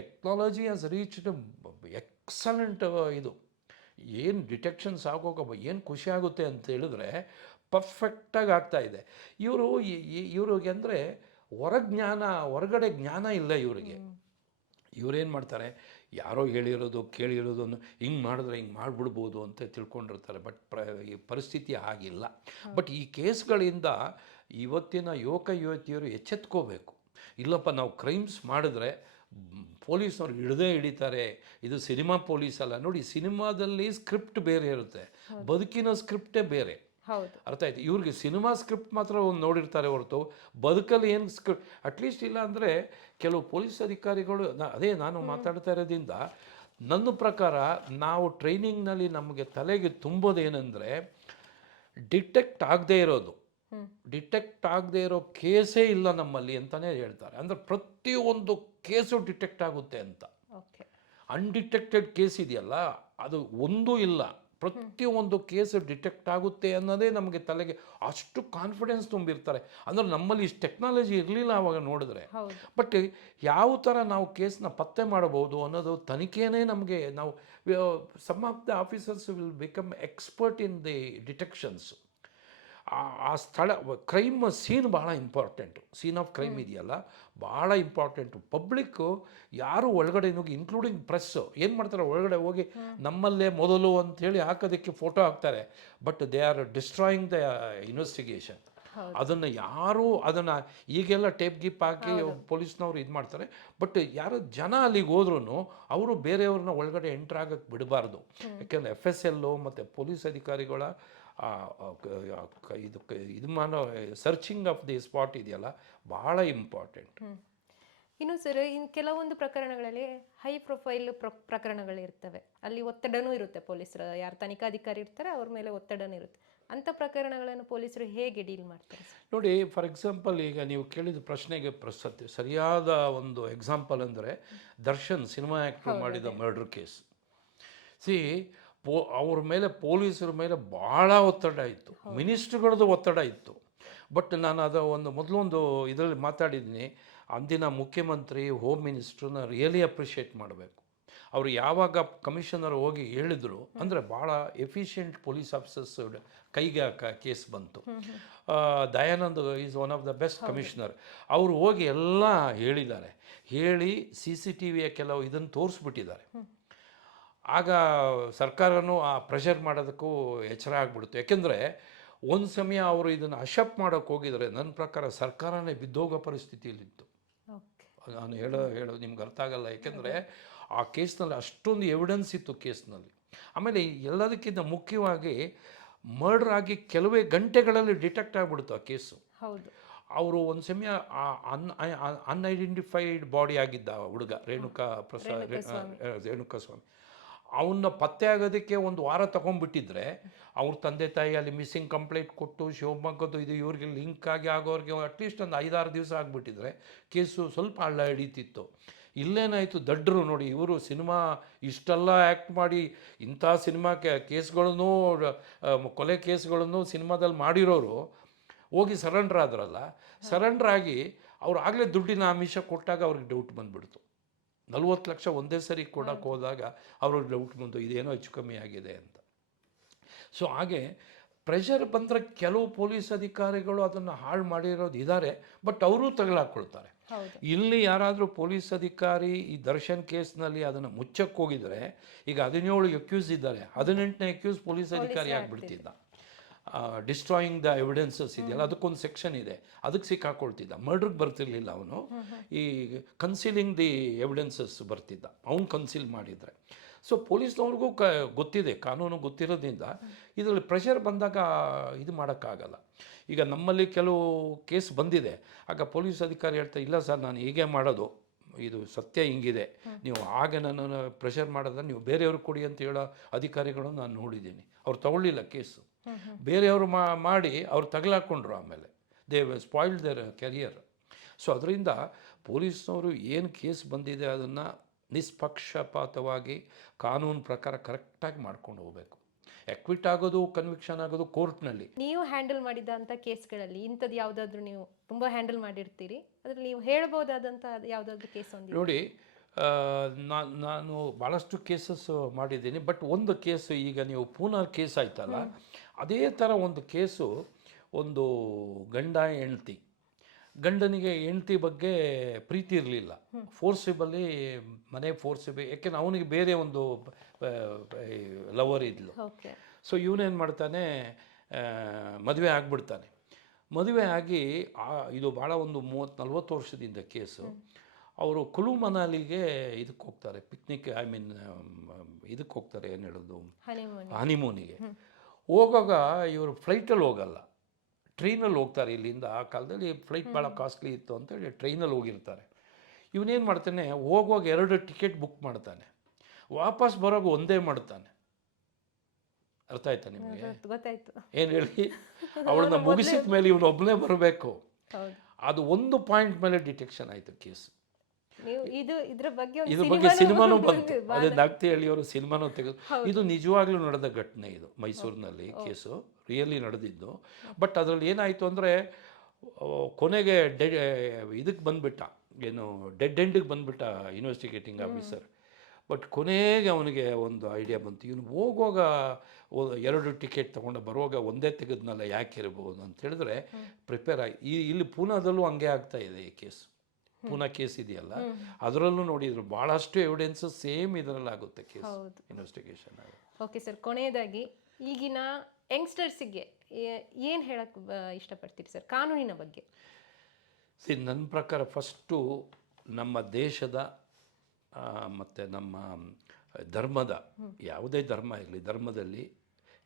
ಟೆಕ್ನಾಲಜಿ ಹ್ಯಾಸ್ ರೀಚ್ಡ್ ಎಕ್ಸಲೆಂಟ್. ಇದು ಏನು ಡಿಟೆಕ್ಷನ್ಸ್ ಆಗೋಕೆ ಏನು ಖುಷಿ ಆಗುತ್ತೆ ಅಂತ ಹೇಳಿದ್ರೆ, ಪರ್ಫೆಕ್ಟಾಗಿ ಆಗ್ತಾಯಿದೆ. ಇವ್ರಿಗೆ ಅಂದರೆ ಹೊರಗಡೆ ಜ್ಞಾನ ಇಲ್ಲ ಇವರಿಗೆ. ಇವರೇನು ಮಾಡ್ತಾರೆ, ಯಾರೋ ಹೇಳಿರೋದು ಕೇಳಿರೋದನ್ನು ಹಿಂಗೆ ಮಾಡಿದ್ರೆ ಹಿಂಗೆ ಮಾಡಿಬಿಡ್ಬೋದು ಅಂತ ತಿಳ್ಕೊಂಡಿರ್ತಾರೆ. ಬಟ್ ಈ ಪರಿಸ್ಥಿತಿ ಆಗಿಲ್ಲ. ಬಟ್ ಈ ಕೇಸ್ಗಳಿಂದ ಇವತ್ತಿನ ಯುವತಿಯರು ಎಚ್ಚೆತ್ಕೋಬೇಕು. ಇಲ್ಲಪ್ಪ, ನಾವು ಕ್ರೈಮ್ಸ್ ಮಾಡಿದ್ರೆ ಪೊಲೀಸ್ನವ್ರು ಹಿಡಿತಾರೆ. ಇದು ಸಿನಿಮಾ ಪೊಲೀಸ್ ಅಲ್ಲ. ನೋಡಿ, ಸಿನಿಮಾದಲ್ಲಿ ಸ್ಕ್ರಿಪ್ಟ್ ಬೇರೆ ಇರುತ್ತೆ, ಬದುಕಿನ ಸ್ಕ್ರಿಪ್ಟೇ ಬೇರೆ. ಅರ್ಥ ಆಯ್ತು? ಇವ್ರಿಗೆ ಸಿನಿಮಾ ಸ್ಕ್ರಿಪ್ಟ್ ಮಾತ್ರ ಒಂದು ನೋಡಿರ್ತಾರೆ ಹೊರತು ಬದುಕಲ್ಲಿ ಏನು ಸ್ಕ್ರಿಪ್ಟ್ ಅಟ್ಲೀಸ್ಟ್ ಇಲ್ಲ. ಅಂದರೆ ಕೆಲವು ಪೊಲೀಸ್ ಅಧಿಕಾರಿಗಳು, ನಾನು ಮಾತಾಡ್ತಾ ಇರೋದ್ರಿಂದ ನನ್ನ ಪ್ರಕಾರ ನಾವು ಟ್ರೈನಿಂಗ್ನಲ್ಲಿ ನಮಗೆ ತಲೆಗೆ ತುಂಬೋದೇನೆಂದರೆ, ಡಿಟೆಕ್ಟ್ ಆಗದೇ ಇರೋದು, ಹ್ಮ್. ಡಿಟೆಕ್ಟ್ ಆಗದೇ ಇರೋ ಕೇಸೇ ಇಲ್ಲ ನಮ್ಮಲ್ಲಿ ಅಂತಲೇ ಹೇಳ್ತಾರೆ. ಅಂದರೆ ಪ್ರತಿಯೊಂದು ಕೇಸು ಡಿಟೆಕ್ಟ್ ಆಗುತ್ತೆ ಅಂತ. ಓಕೆ. ಅನ್ಡಿಟೆಕ್ಟೆಡ್ ಕೇಸ್ ಇದೆಯಲ್ಲ ಅದು ಒಂದೂ ಇಲ್ಲ. ಪ್ರತಿಯೊಂದು ಕೇಸು ಡಿಟೆಕ್ಟ್ ಆಗುತ್ತೆ ಅನ್ನೋದೇ ನಮಗೆ ತಲೆಗೆ ಅಷ್ಟು ಕಾನ್ಫಿಡೆನ್ಸ್ ತುಂಬಿರ್ತಾರೆ. ಅಂದರೆ ನಮ್ಮಲ್ಲಿ ಇಷ್ಟು ಟೆಕ್ನಾಲಜಿ ಇರಲಿಲ್ಲ ಆವಾಗ ನೋಡಿದ್ರೆ. ಹೌದು. ಬಟ್ ಯಾವ ಥರ ನಾವು ಕೇಸ್ನ ಪತ್ತೆ ಮಾಡಬಹುದು ಅನ್ನೋದು ತನಿಖೆನೇ ನಮಗೆ ನಾವು some of the officers will become expert in the detections. ಆ ಸ್ಥಳ ಕ್ರೈಮ್ ಸೀನ್ ಭಾಳ ಇಂಪಾರ್ಟೆಂಟು. ಸೀನ್ ಆಫ್ ಕ್ರೈಮ್ ಇದೆಯಲ್ಲ ಭಾಳ ಇಂಪಾರ್ಟೆಂಟು. ಪಬ್ಲಿಕ್ಕು ಯಾರು ಒಳಗಡೆ ಹೋಗಿ ಇನ್ಕ್ಲೂಡಿಂಗ್ ಪ್ರೆಸ್ಸು ಏನು ಮಾಡ್ತಾರೆ, ಒಳಗಡೆ ಹೋಗಿ ನಮ್ಮಲ್ಲೇ ಮೊದಲು ಅಂಥೇಳಿ ಹಾಕೋದಕ್ಕೆ ಫೋಟೋ ಹಾಕ್ತಾರೆ. But they are destroying the investigation. ಅದನ್ನು ಯಾರು ಅದನ್ನು ಈಗೆಲ್ಲ ಟೇಪ್ ಗೀಪ್ ಹಾಕಿ ಪೊಲೀಸ್ನವ್ರು ಇದು ಮಾಡ್ತಾರೆ. ಬಟ್ ಯಾರು ಜನ ಅಲ್ಲಿಗೆ ಹೋದ್ರೂ ಅವರು ಬೇರೆಯವ್ರನ್ನ ಒಳಗಡೆ ಎಂಟ್ರ್ ಆಗೋಕ್ಕೆ ಬಿಡಬಾರ್ದು. ಯಾಕೆಂದರೆ FSL ಮತ್ತು ಪೊಲೀಸ್ ಅಧಿಕಾರಿಗಳ ಇದು ಮಾಡೋ ಸರ್ಚಿಂಗ್ ಆಫ್ ದಿ ಸ್ಪಾಟ್ ಇದೆಯಲ್ಲ ಭಾಳ ಇಂಪಾರ್ಟೆಂಟ್. ಇನ್ನು ಸರ್, ಇನ್ನು ಕೆಲವೊಂದು ಪ್ರಕರಣಗಳಲ್ಲಿ ಹೈ ಪ್ರೊಫೈಲ್ ಪ್ರಕರಣಗಳಿರ್ತವೆ, ಅಲ್ಲಿ ಒತ್ತಡನೂ ಇರುತ್ತೆ. ಪೊಲೀಸರು ಯಾರು ತನಿಖಾಧಿಕಾರಿ ಇರ್ತಾರೆ ಅವ್ರ ಮೇಲೆ ಒತ್ತಡನೂ ಇರುತ್ತೆ. ಅಂಥ ಪ್ರಕರಣಗಳನ್ನು ಪೊಲೀಸರು ಹೇಗೆ ಡೀಲ್ ಮಾಡ್ತಾರೆ? ನೋಡಿ, ಫಾರ್ ಎಕ್ಸಾಂಪಲ್ ಈಗ ನೀವು ಕೇಳಿದ ಪ್ರಶ್ನೆಗೆ ಸರಿಯಾದ ಒಂದು ಎಕ್ಸಾಂಪಲ್ ಅಂದರೆ ದರ್ಶನ್ ಸಿನಿಮಾ ಆ್ಯಕ್ಟರ್ ಮಾಡಿದ ಮರ್ಡರ್ ಕೇಸ್. ಅವ್ರ ಮೇಲೆ ಪೊಲೀಸರ ಮೇಲೆ ಭಾಳ ಒತ್ತಡ ಇತ್ತು, ಮಿನಿಸ್ಟ್ರುಗಳದ್ದು ಒತ್ತಡ ಇತ್ತು. ಬಟ್ ನಾನು ಅದು ಮೊದಲೊಂದು ಇದರಲ್ಲಿ ಮಾತಾಡಿದ್ದೀನಿ. ಅಂದಿನ ಮುಖ್ಯಮಂತ್ರಿ, ಹೋಮ್ ಮಿನಿಸ್ಟ್ರನ್ನ ರಿಯಲಿ ಅಪ್ರಿಷಿಯೇಟ್ ಮಾಡಬೇಕು. ಅವರು ಯಾವಾಗ ಕಮಿಷನರ್ ಹೋಗಿ ಹೇಳಿದರು ಅಂದರೆ ಭಾಳ ಎಫಿಷಿಯೆಂಟ್ ಪೊಲೀಸ್ ಆಫೀಸರ್ಸ್ ಕೈಗೆ ಕೇಸ್ ಬಂತು. Dayanand is one of the best commissioner. ಅವರು ಹೋಗಿ ಎಲ್ಲ ಹೇಳಿದ್ದಾರೆ, ಹೇಳಿ CCTVಯ ಕೆಲವು ಇದನ್ನು ತೋರಿಸ್ಬಿಟ್ಟಿದ್ದಾರೆ. ಆಗ ಸರ್ಕಾರನೂ ಆ ಪ್ರೆಷರ್ ಮಾಡೋದಕ್ಕೂ ಎಚ್ಚರ ಆಗಿಬಿಡ್ತು. ಯಾಕೆಂದರೆ ಒಂದು ಸಮಯ ಅವರು ಇದನ್ನು ಅಶಪ್ ಮಾಡೋಕ್ಕೆ ಹೋಗಿದರೆ ನನ್ನ ಪ್ರಕಾರ ಸರ್ಕಾರನೇ ಬಿದ್ದೋಗೋ ಪರಿಸ್ಥಿತಿಯಲ್ಲಿತ್ತು. ನಾನು ಹೇಳೋದು ನಿಮ್ಗೆ ಅರ್ಥ ಆಗಲ್ಲ. ಯಾಕೆಂದರೆ ಆ ಕೇಸ್ನಲ್ಲಿ ಅಷ್ಟೊಂದು ಎವಿಡೆನ್ಸ್ ಇತ್ತು ಕೇಸ್ನಲ್ಲಿ. ಆಮೇಲೆ ಎಲ್ಲದಕ್ಕಿಂತ ಮುಖ್ಯವಾಗಿ ಮರ್ಡರ್ ಆಗಿ ಕೆಲವೇ ಗಂಟೆಗಳಲ್ಲಿ ಡಿಟೆಕ್ಟ್ ಆಗಿಬಿಡ್ತು ಆ ಕೇಸು. ಅವರು ಒಂದು ಸಮಯ ಅನ್ಐಡೆಂಟಿಫೈಡ್ ಬಾಡಿ ಆಗಿದ್ದ ಹುಡುಗ ರೇಣುಕಾಸ್ವಾಮಿ, ಅವನ್ನ ಪತ್ತೆ ಆಗೋದಕ್ಕೆ ಒಂದು ವಾರ ತೊಗೊಂಡ್ಬಿಟ್ಟಿದ್ರೆ ಅವ್ರ ತಂದೆ ತಾಯಿ ಅಲ್ಲಿ ಮಿಸ್ಸಿಂಗ್ ಕಂಪ್ಲೇಂಟ್ ಕೊಟ್ಟು ಶಿವಮೊಗ್ಗದ್ದು ಇದು ಇವ್ರಿಗೆ ಲಿಂಕ್ ಆಗಿ ಆಗೋರಿಗೆ ಅಟ್ಲೀಸ್ಟ್ ಒಂದು 5-6 ದಿವಸ ಆಗಿಬಿಟ್ಟಿದ್ರೆ ಕೇಸು ಸ್ವಲ್ಪ ಹಳ್ಳ ಹಿಡಿತಿತ್ತು. ಇಲ್ಲೇನಾಯಿತು, ದಡ್ಡರು ನೋಡಿ, ಇವರು ಸಿನಿಮಾ ಇಷ್ಟೆಲ್ಲ ಆ್ಯಕ್ಟ್ ಮಾಡಿ ಇಂಥ ಸಿನಿಮಾ ಕೇಸ್ಗಳನ್ನು ಕೊಲೆ ಕೇಸ್ಗಳನ್ನು ಸಿನಿಮಾದಲ್ಲಿ ಮಾಡಿರೋರು ಹೋಗಿ ಸರೆಂಡ್ರ್ ಆದ್ರಲ್ಲ. ಸರೆಂಡ್ರ್ ಆಗಿ ಅವ್ರು ಆಗಲೇ ದುಡ್ಡಿನ ಆಮಿಷ ಕೊಟ್ಟಾಗ ಅವ್ರಿಗೆ ಡೌಟ್ ಬಂದುಬಿಡ್ತು. 40 ಲಕ್ಷ ಒಂದೇ ಸರಿ ಕೊಡೋಕ್ಕೆ ಹೋದಾಗ ಅವ್ರಿಗೆ ಡೌಟ್ ಬಂತು, ಇದೇನೋ ಹೆಚ್ಚು ಕಮ್ಮಿ ಆಗಿದೆ ಅಂತ. ಸೊ ಹಾಗೆ ಪ್ರೆಷರ್ ಬಂದರೆ ಕೆಲವು ಪೊಲೀಸ್ ಅಧಿಕಾರಿಗಳು ಅದನ್ನು ಹಾಳು ಮಾಡಿರೋದು ಇದ್ದಾರೆ, ಬಟ್ ಅವರೂ ತಗಲಾಕೊಳ್ತಾರೆ. ಇಲ್ಲಿ ಯಾರಾದರೂ ಪೊಲೀಸ್ ಅಧಿಕಾರಿ ಈ ದರ್ಶನ್ ಕೇಸ್ನಲ್ಲಿ ಅದನ್ನು ಮುಚ್ಚಕ್ಕೆ ಹೋಗಿದರೆ, ಈಗ 17 ಅಕ್ಯೂಸ್ ಇದ್ದಾರೆ, 18ನೇ ಅಕ್ಯೂಸ್ ಪೊಲೀಸ್ ಅಧಿಕಾರಿ ಆಗಿಬಿಡ್ತಿದ್ದ. ಡಿಸ್ಟ್ರಾಯಿಂಗ್ ದ ಎವಿಡೆನ್ಸಸ್ ಇದೆಯಲ್ಲ, ಅದಕ್ಕೊಂದು ಸೆಕ್ಷನ್ ಇದೆ, ಅದಕ್ಕೆ ಸಿಕ್ಕಾಕೊಳ್ತಿದ್ದ. ಮರ್ಡ್ರಿಗೆ ಬರ್ತಿರ್ಲಿಲ್ಲ ಅವನು, ಈ ಕನ್ಸೀಲಿಂಗ್ ದಿ ಎವಿಡೆನ್ಸಸ್ ಬರ್ತಿದ್ದ, ಅವನು ಕನ್ಸೀಲ್ ಮಾಡಿದರೆ. ಸೊ ಪೊಲೀಸ್ನವ್ರಿಗೂ ಗೊತ್ತಿದೆ, ಕಾನೂನು ಗೊತ್ತಿರೋದ್ರಿಂದ ಇದರಲ್ಲಿ ಪ್ರೆಷರ್ ಬಂದಾಗ ಇದು ಮಾಡೋಕ್ಕಾಗಲ್ಲ. ಈಗ ನಮ್ಮಲ್ಲಿ ಕೆಲವು ಕೇಸ್ ಬಂದಿದೆ, ಆಗ ಪೊಲೀಸ್ ಅಧಿಕಾರಿ ಹೇಳ್ತಾರೆ, ಇಲ್ಲ ಸರ್ ನಾನು ಹೀಗೆ ಮಾಡೋದು, ಇದು ಸತ್ಯ ಹಿಂಗಿದೆ, ನೀವು ಹಾಗೆ ನನ್ನನ್ನು ಪ್ರೆಷರ್ ಮಾಡೋದ್ರೆ ನೀವು ಬೇರೆಯವ್ರಿಗೆ ಕೊಡಿ ಅಂತ ಹೇಳೋ ಅಧಿಕಾರಿಗಳನ್ನು ನಾನು ನೋಡಿದ್ದೀನಿ. ಅವ್ರು ತಗೊಳ್ಳಿಲ್ಲ ಕೇಸು, ಬೇರೆಯವರು ಮಾಡಿ ಅವ್ರು ತಗಲಾಕೊಂಡ್ರು. ಆಮೇಲೆ they spoiled their career. So ಅದರಿಂದ ಪೊಲೀಸ್ನವರು ಏನು ಕೇಸ್ ಬಂದಿದೆ ಅದನ್ನು ನಿಷ್ಪಕ್ಷಪಾತವಾಗಿ ಕಾನೂನು ಪ್ರಕಾರ ಕರೆಕ್ಟಾಗಿ ಮಾಡ್ಕೊಂಡು ಹೋಗಬೇಕು. ಎಕ್ವಿಟ್ ಆಗೋದು, ಕನ್ವಿಕ್ಷನ್ ಆಗೋದು ಕೋರ್ಟ್ನಲ್ಲಿ. ನೀವು ಹ್ಯಾಂಡಲ್ ಮಾಡಿದಂಥ ಕೇಸ್ಗಳಲ್ಲಿ ಇಂಥದ್ದು ಯಾವುದಾದ್ರೂ ನೀವು ತುಂಬ ಹ್ಯಾಂಡಲ್ ಮಾಡಿರ್ತೀರಿ, ಅದ್ರಲ್ಲಿ ನೀವು ಹೇಳ್ಬೋದಾದಂಥ ಯಾವುದಾದ್ರೂ ಕೇಸ್ ಒಂದು? ನೋಡಿ, ನಾನು ಭಾಳಷ್ಟು ಕೇಸಸ್ ಮಾಡಿದ್ದೀನಿ. ಬಟ್ ಒಂದು ಕೇಸು, ಈಗ ನೀವು ಪೂನಾ ಕೇಸ್ ಆಯ್ತಲ್ಲ, ಅದೇ ಥರ ಒಂದು ಕೇಸು, ಒಂದು ಗಂಡ ಹೆಂಡ್ತಿ, ಗಂಡನಿಗೆ ಹೆಂಡ್ತಿ ಬಗ್ಗೆ ಪ್ರೀತಿ ಇರಲಿಲ್ಲ, ಫೋರ್ಸಿಬಲಿ ಮನೆ ಫೋರ್ಸಿಬಲ್, ಯಾಕೆಂದ್ರೆ ಅವನಿಗೆ ಬೇರೆ ಒಂದು ಲವರ್ ಇದ್ಲು. ಸೊ ಇವನೇನು ಮಾಡ್ತಾನೆ, ಮದುವೆ ಆಗಿಬಿಡ್ತಾನೆ. ಮದುವೆ ಆಗಿ ಇದು ಭಾಳ ಒಂದು 30-40 ವರ್ಷದಿಂದ ಕೇಸು. ಅವರು ಕುಲು ಮನಾಲಿಗೆ ಇದಕ್ಕೆ ಹೋಗ್ತಾರೆ, ಪಿಕ್ನಿಕ್, ಇದಕ್ಕೆ ಹೋಗ್ತಾರೆ, ಏನು ಹೇಳೋದು, ಹನಿಮೂನಿಗೆ. ಹೋಗುವಾಗ ಇವರು ಫ್ಲೈಟಲ್ಲಿ ಹೋಗಲ್ಲ, ಟ್ರೈನಲ್ಲಿ ಹೋಗ್ತಾರೆ. ಇಲ್ಲಿಂದ ಆ ಕಾಲದಲ್ಲಿ ಫ್ಲೈಟ್ ಭಾಳ ಕಾಸ್ಟ್ಲಿ ಇತ್ತು ಅಂತೇಳಿ ಟ್ರೈನಲ್ಲಿ ಹೋಗಿರ್ತಾರೆ. ಇವನೇನು ಮಾಡ್ತಾನೆ, ಹೋಗುವಾಗ 2 ಟಿಕೆಟ್ ಬುಕ್ ಮಾಡ್ತಾನೆ, ವಾಪಸ್ ಬರೋವಾಗ ಒಂದೇ ಮಾಡ್ತಾನೆ. ಅರ್ಥ ಆಯ್ತಾ ನಿಮಗೆ? ಗೊತ್ತಾಯ್ತು. ಏನು ಹೇಳಿ, ಅವಳನ್ನ ಮುಗಿಸಿದ ಮೇಲೆ ಇವನು ಒಬ್ಬನೇ ಬರಬೇಕು. ಹೌದು. ಅದು ಒಂದು ಪಾಯಿಂಟ್ ಮೇಲೆ ಡಿಟೆಕ್ಷನ್ ಆಯಿತು ಕೇಸ್. ನೀವು ಇದ್ರ ಬಗ್ಗೆ ಇದ್ರ ಬಗ್ಗೆ ಸಿನಿಮಾನೂ ಬಂತು. ಅದೇ ನಾಗ್ತಿ ಹಳ್ಳಿಯವರು ಸಿನಿಮಾನೂ ತೆಗೆದು. ಇದು ನಿಜವಾಗ್ಲೂ ನಡೆದ ಘಟನೆ, ಇದು ಮೈಸೂರಿನಲ್ಲಿ ಕೇಸು ರಿಯಲಿ ನಡೆದಿದ್ದು. ಬಟ್ ಅದರಲ್ಲಿ ಏನಾಯಿತು ಅಂದರೆ ಕೊನೆಗೆ ಇದಕ್ಕೆ ಬಂದುಬಿಟ್ಟ, ಏನು ಡೆಡ್ ಎಂಡಿಗೆ ಬಂದುಬಿಟ್ಟ ಇನ್ವೆಸ್ಟಿಗೇಟಿಂಗ್ ಆಫೀಸರ್. ಬಟ್ ಕೊನೆಗೆ ಅವನಿಗೆ ಒಂದು ಐಡಿಯಾ ಬಂತು, ಇವನು ಹೋಗುವಾಗ 2 ಟಿಕೆಟ್ ತೊಗೊಂಡು ಬರುವಾಗ ಒಂದೇ ತೆಗೆದ್ನಲ್ಲ, ಯಾಕೆ ಇರ್ಬೋದು ಅಂತ ಹೇಳಿದ್ರೆ ಪ್ರಿಪೇರ್ ಆಗಿ. ಇಲ್ಲಿ ಪೂನಾದಲ್ಲೂ ಹಂಗೆ ಆಗ್ತಾ ಇದೆ ಈ ಕೇಸ್. ಪೂನಾ ಕೇಸ್ ಇದೆಯಲ್ಲ, ಅದರಲ್ಲೂ ನೋಡಿದ್ರು ಭಾಳಷ್ಟು ಎವಿಡೆನ್ಸ್ ಸೇಮ್ ಇದರಲ್ಲಾಗುತ್ತೆ ಕೇಸ್ ಇನ್ವೆಸ್ಟಿಗೇಷನ್. ಓಕೆ ಸರ್, ಕೊನೆಯದಾಗಿ ಈಗಿನ ಯಂಗ್ಸ್ಟರ್ಸಿಗೆ ಏನು ಹೇಳಕ್ಕೆ ಇಷ್ಟಪಡ್ತೀರಿ ಸರ್ ಕಾನೂನಿನ ಬಗ್ಗೆ? ನನ್ನ ಪ್ರಕಾರ ಫಸ್ಟು ನಮ್ಮ ದೇಶದ ಮತ್ತು ನಮ್ಮ ಧರ್ಮದ, ಯಾವುದೇ ಧರ್ಮ ಇರಲಿ, ಧರ್ಮದಲ್ಲಿ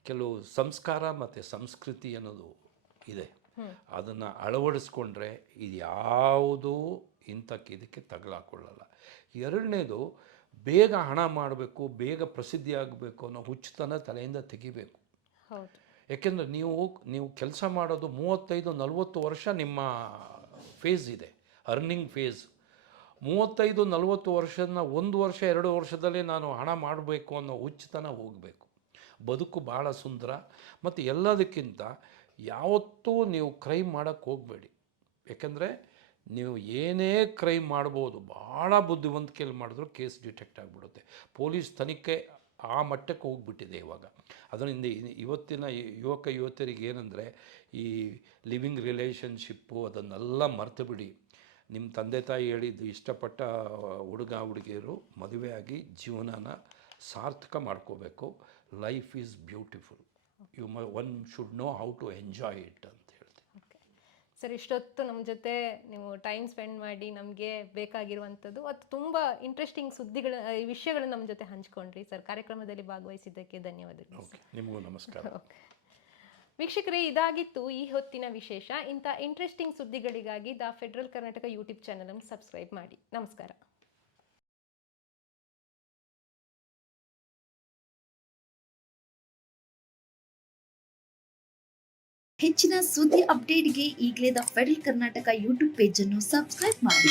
ಕೆಲವು ಸಂಸ್ಕಾರ ಮತ್ತು ಸಂಸ್ಕೃತಿ ಅನ್ನೋದು ಇದೆ. ಅದನ್ನು ಅಳವಡಿಸ್ಕೊಂಡ್ರೆ ಇದು ಯಾವುದೂ ಇದಕ್ಕೆ ತಗಲಾಕೊಳ್ಳಲ್ಲ. ಎರಡನೇದು, ಬೇಗ ಹಣ ಮಾಡಬೇಕು, ಬೇಗ ಪ್ರಸಿದ್ಧಿ ಆಗಬೇಕು ಅನ್ನೋ ಹುಚ್ಚುತನ ತಲೆಯಿಂದ ತೆಗಿಬೇಕು. ಯಾಕೆಂದರೆ ನೀವು ಕೆಲಸ ಮಾಡೋದು 35-40 ವರ್ಷ ನಿಮ್ಮ ಫೇಸ್ ಇದೆ, ಅರ್ನಿಂಗ್ ಫೇಸ್. 35-40 ವರ್ಷನ 1 ವರ್ಷ 2 ವರ್ಷದಲ್ಲೇ ನಾನು ಹಣ ಮಾಡಬೇಕು ಅನ್ನೋ ಹುಚ್ಚುತನ ಹೋಗಬೇಕು. ಬದುಕು ಭಾಳ ಸುಂದರ. ಮತ್ತು ಎಲ್ಲದಕ್ಕಿಂತ ಯಾವತ್ತೂ ನೀವು ಕ್ರೈಮ್ ಮಾಡೋಕ್ಕೆ ಹೋಗಬೇಡಿ. ಯಾಕೆಂದರೆ ನೀವು ಏನೇ ಕ್ರೈಮ್ ಮಾಡ್ಬೋದು, ಭಾಳ ಬುದ್ಧಿವಂತಿಕೆಯಲ್ಲಿ ಮಾಡಿದ್ರು ಕೇಸ್ ಡಿಟೆಕ್ಟ್ ಆಗಿಬಿಡುತ್ತೆ. ಪೊಲೀಸ್ ತನಿಖೆ ಆ ಮಟ್ಟಕ್ಕೆ ಹೋಗ್ಬಿಟ್ಟಿದೆ ಇವಾಗ. ಅದರಿಂದ ಇವತ್ತಿನ ಯುವಕ ಯುವತಿಯರಿಗೆ ಏನಂದರೆ, ಈ ಲಿವಿಂಗ್ ರಿಲೇಷನ್ಶಿಪ್ಪು ಅದನ್ನೆಲ್ಲ ಮರೆತು ಬಿಡಿ. ನಿಮ್ಮ ತಂದೆ ತಾಯಿ ಹೇಳಿದ್ದು, ಇಷ್ಟಪಟ್ಟ ಹುಡುಗ ಹುಡುಗಿಯರು ಮದುವೆಯಾಗಿ ಜೀವನನ ಸಾರ್ಥಕ ಮಾಡ್ಕೋಬೇಕು. Life is beautiful. One should know how to enjoy it ಅಂತ ಹೇಳ್ತೀನಿ. ಓಕೆ ಸರ್, ಇಷ್ಟೊತ್ತು ನಮ್ಮ ಜೊತೆ ನೀವು ಟೈಮ್ ಸ್ಪೆಂಡ್ ಮಾಡಿ ನಮಗೆ ಬೇಕಾಗಿರುವಂಥದ್ದು ಮತ್ತು ತುಂಬ ಇಂಟ್ರೆಸ್ಟಿಂಗ್ ವಿಷಯಗಳನ್ನು ನಮ್ಮ ಜೊತೆ ಹಂಚ್ಕೊಂಡ್ರಿ ಸರ್. ಕಾರ್ಯಕ್ರಮದಲ್ಲಿ ಭಾಗವಹಿಸಿದ್ದಕ್ಕೆ ಧನ್ಯವಾದಗಳು. ಓಕೆ, ನಿಮಗೂ ನಮಸ್ಕಾರ. ಓಕೆ ವೀಕ್ಷಕರೇ, ಇದಾಗಿತ್ತು ಈ ಹೊತ್ತಿನ ವಿಶೇಷ. ಇಂಥ ಇಂಟ್ರೆಸ್ಟಿಂಗ್ ಸುದ್ದಿಗಳಿಗಾಗಿ ದ ಫೆಡರಲ್ ಕರ್ನಾಟಕ ಯೂಟ್ಯೂಬ್ ಚಾನಲನ್ನು ಸಬ್ಸ್ಕ್ರೈಬ್ ಮಾಡಿ. ನಮಸ್ಕಾರ. ಹೆಚ್ಚಿನ ಸುದ್ದಿ ಅಪ್ಡೇಟ್ಗೆ ಈಗಲೇ the federal Karnataka YouTube page ಅನ್ನು ಸಬ್ಸ್ಕ್ರೈಬ್ ಮಾಡಿ.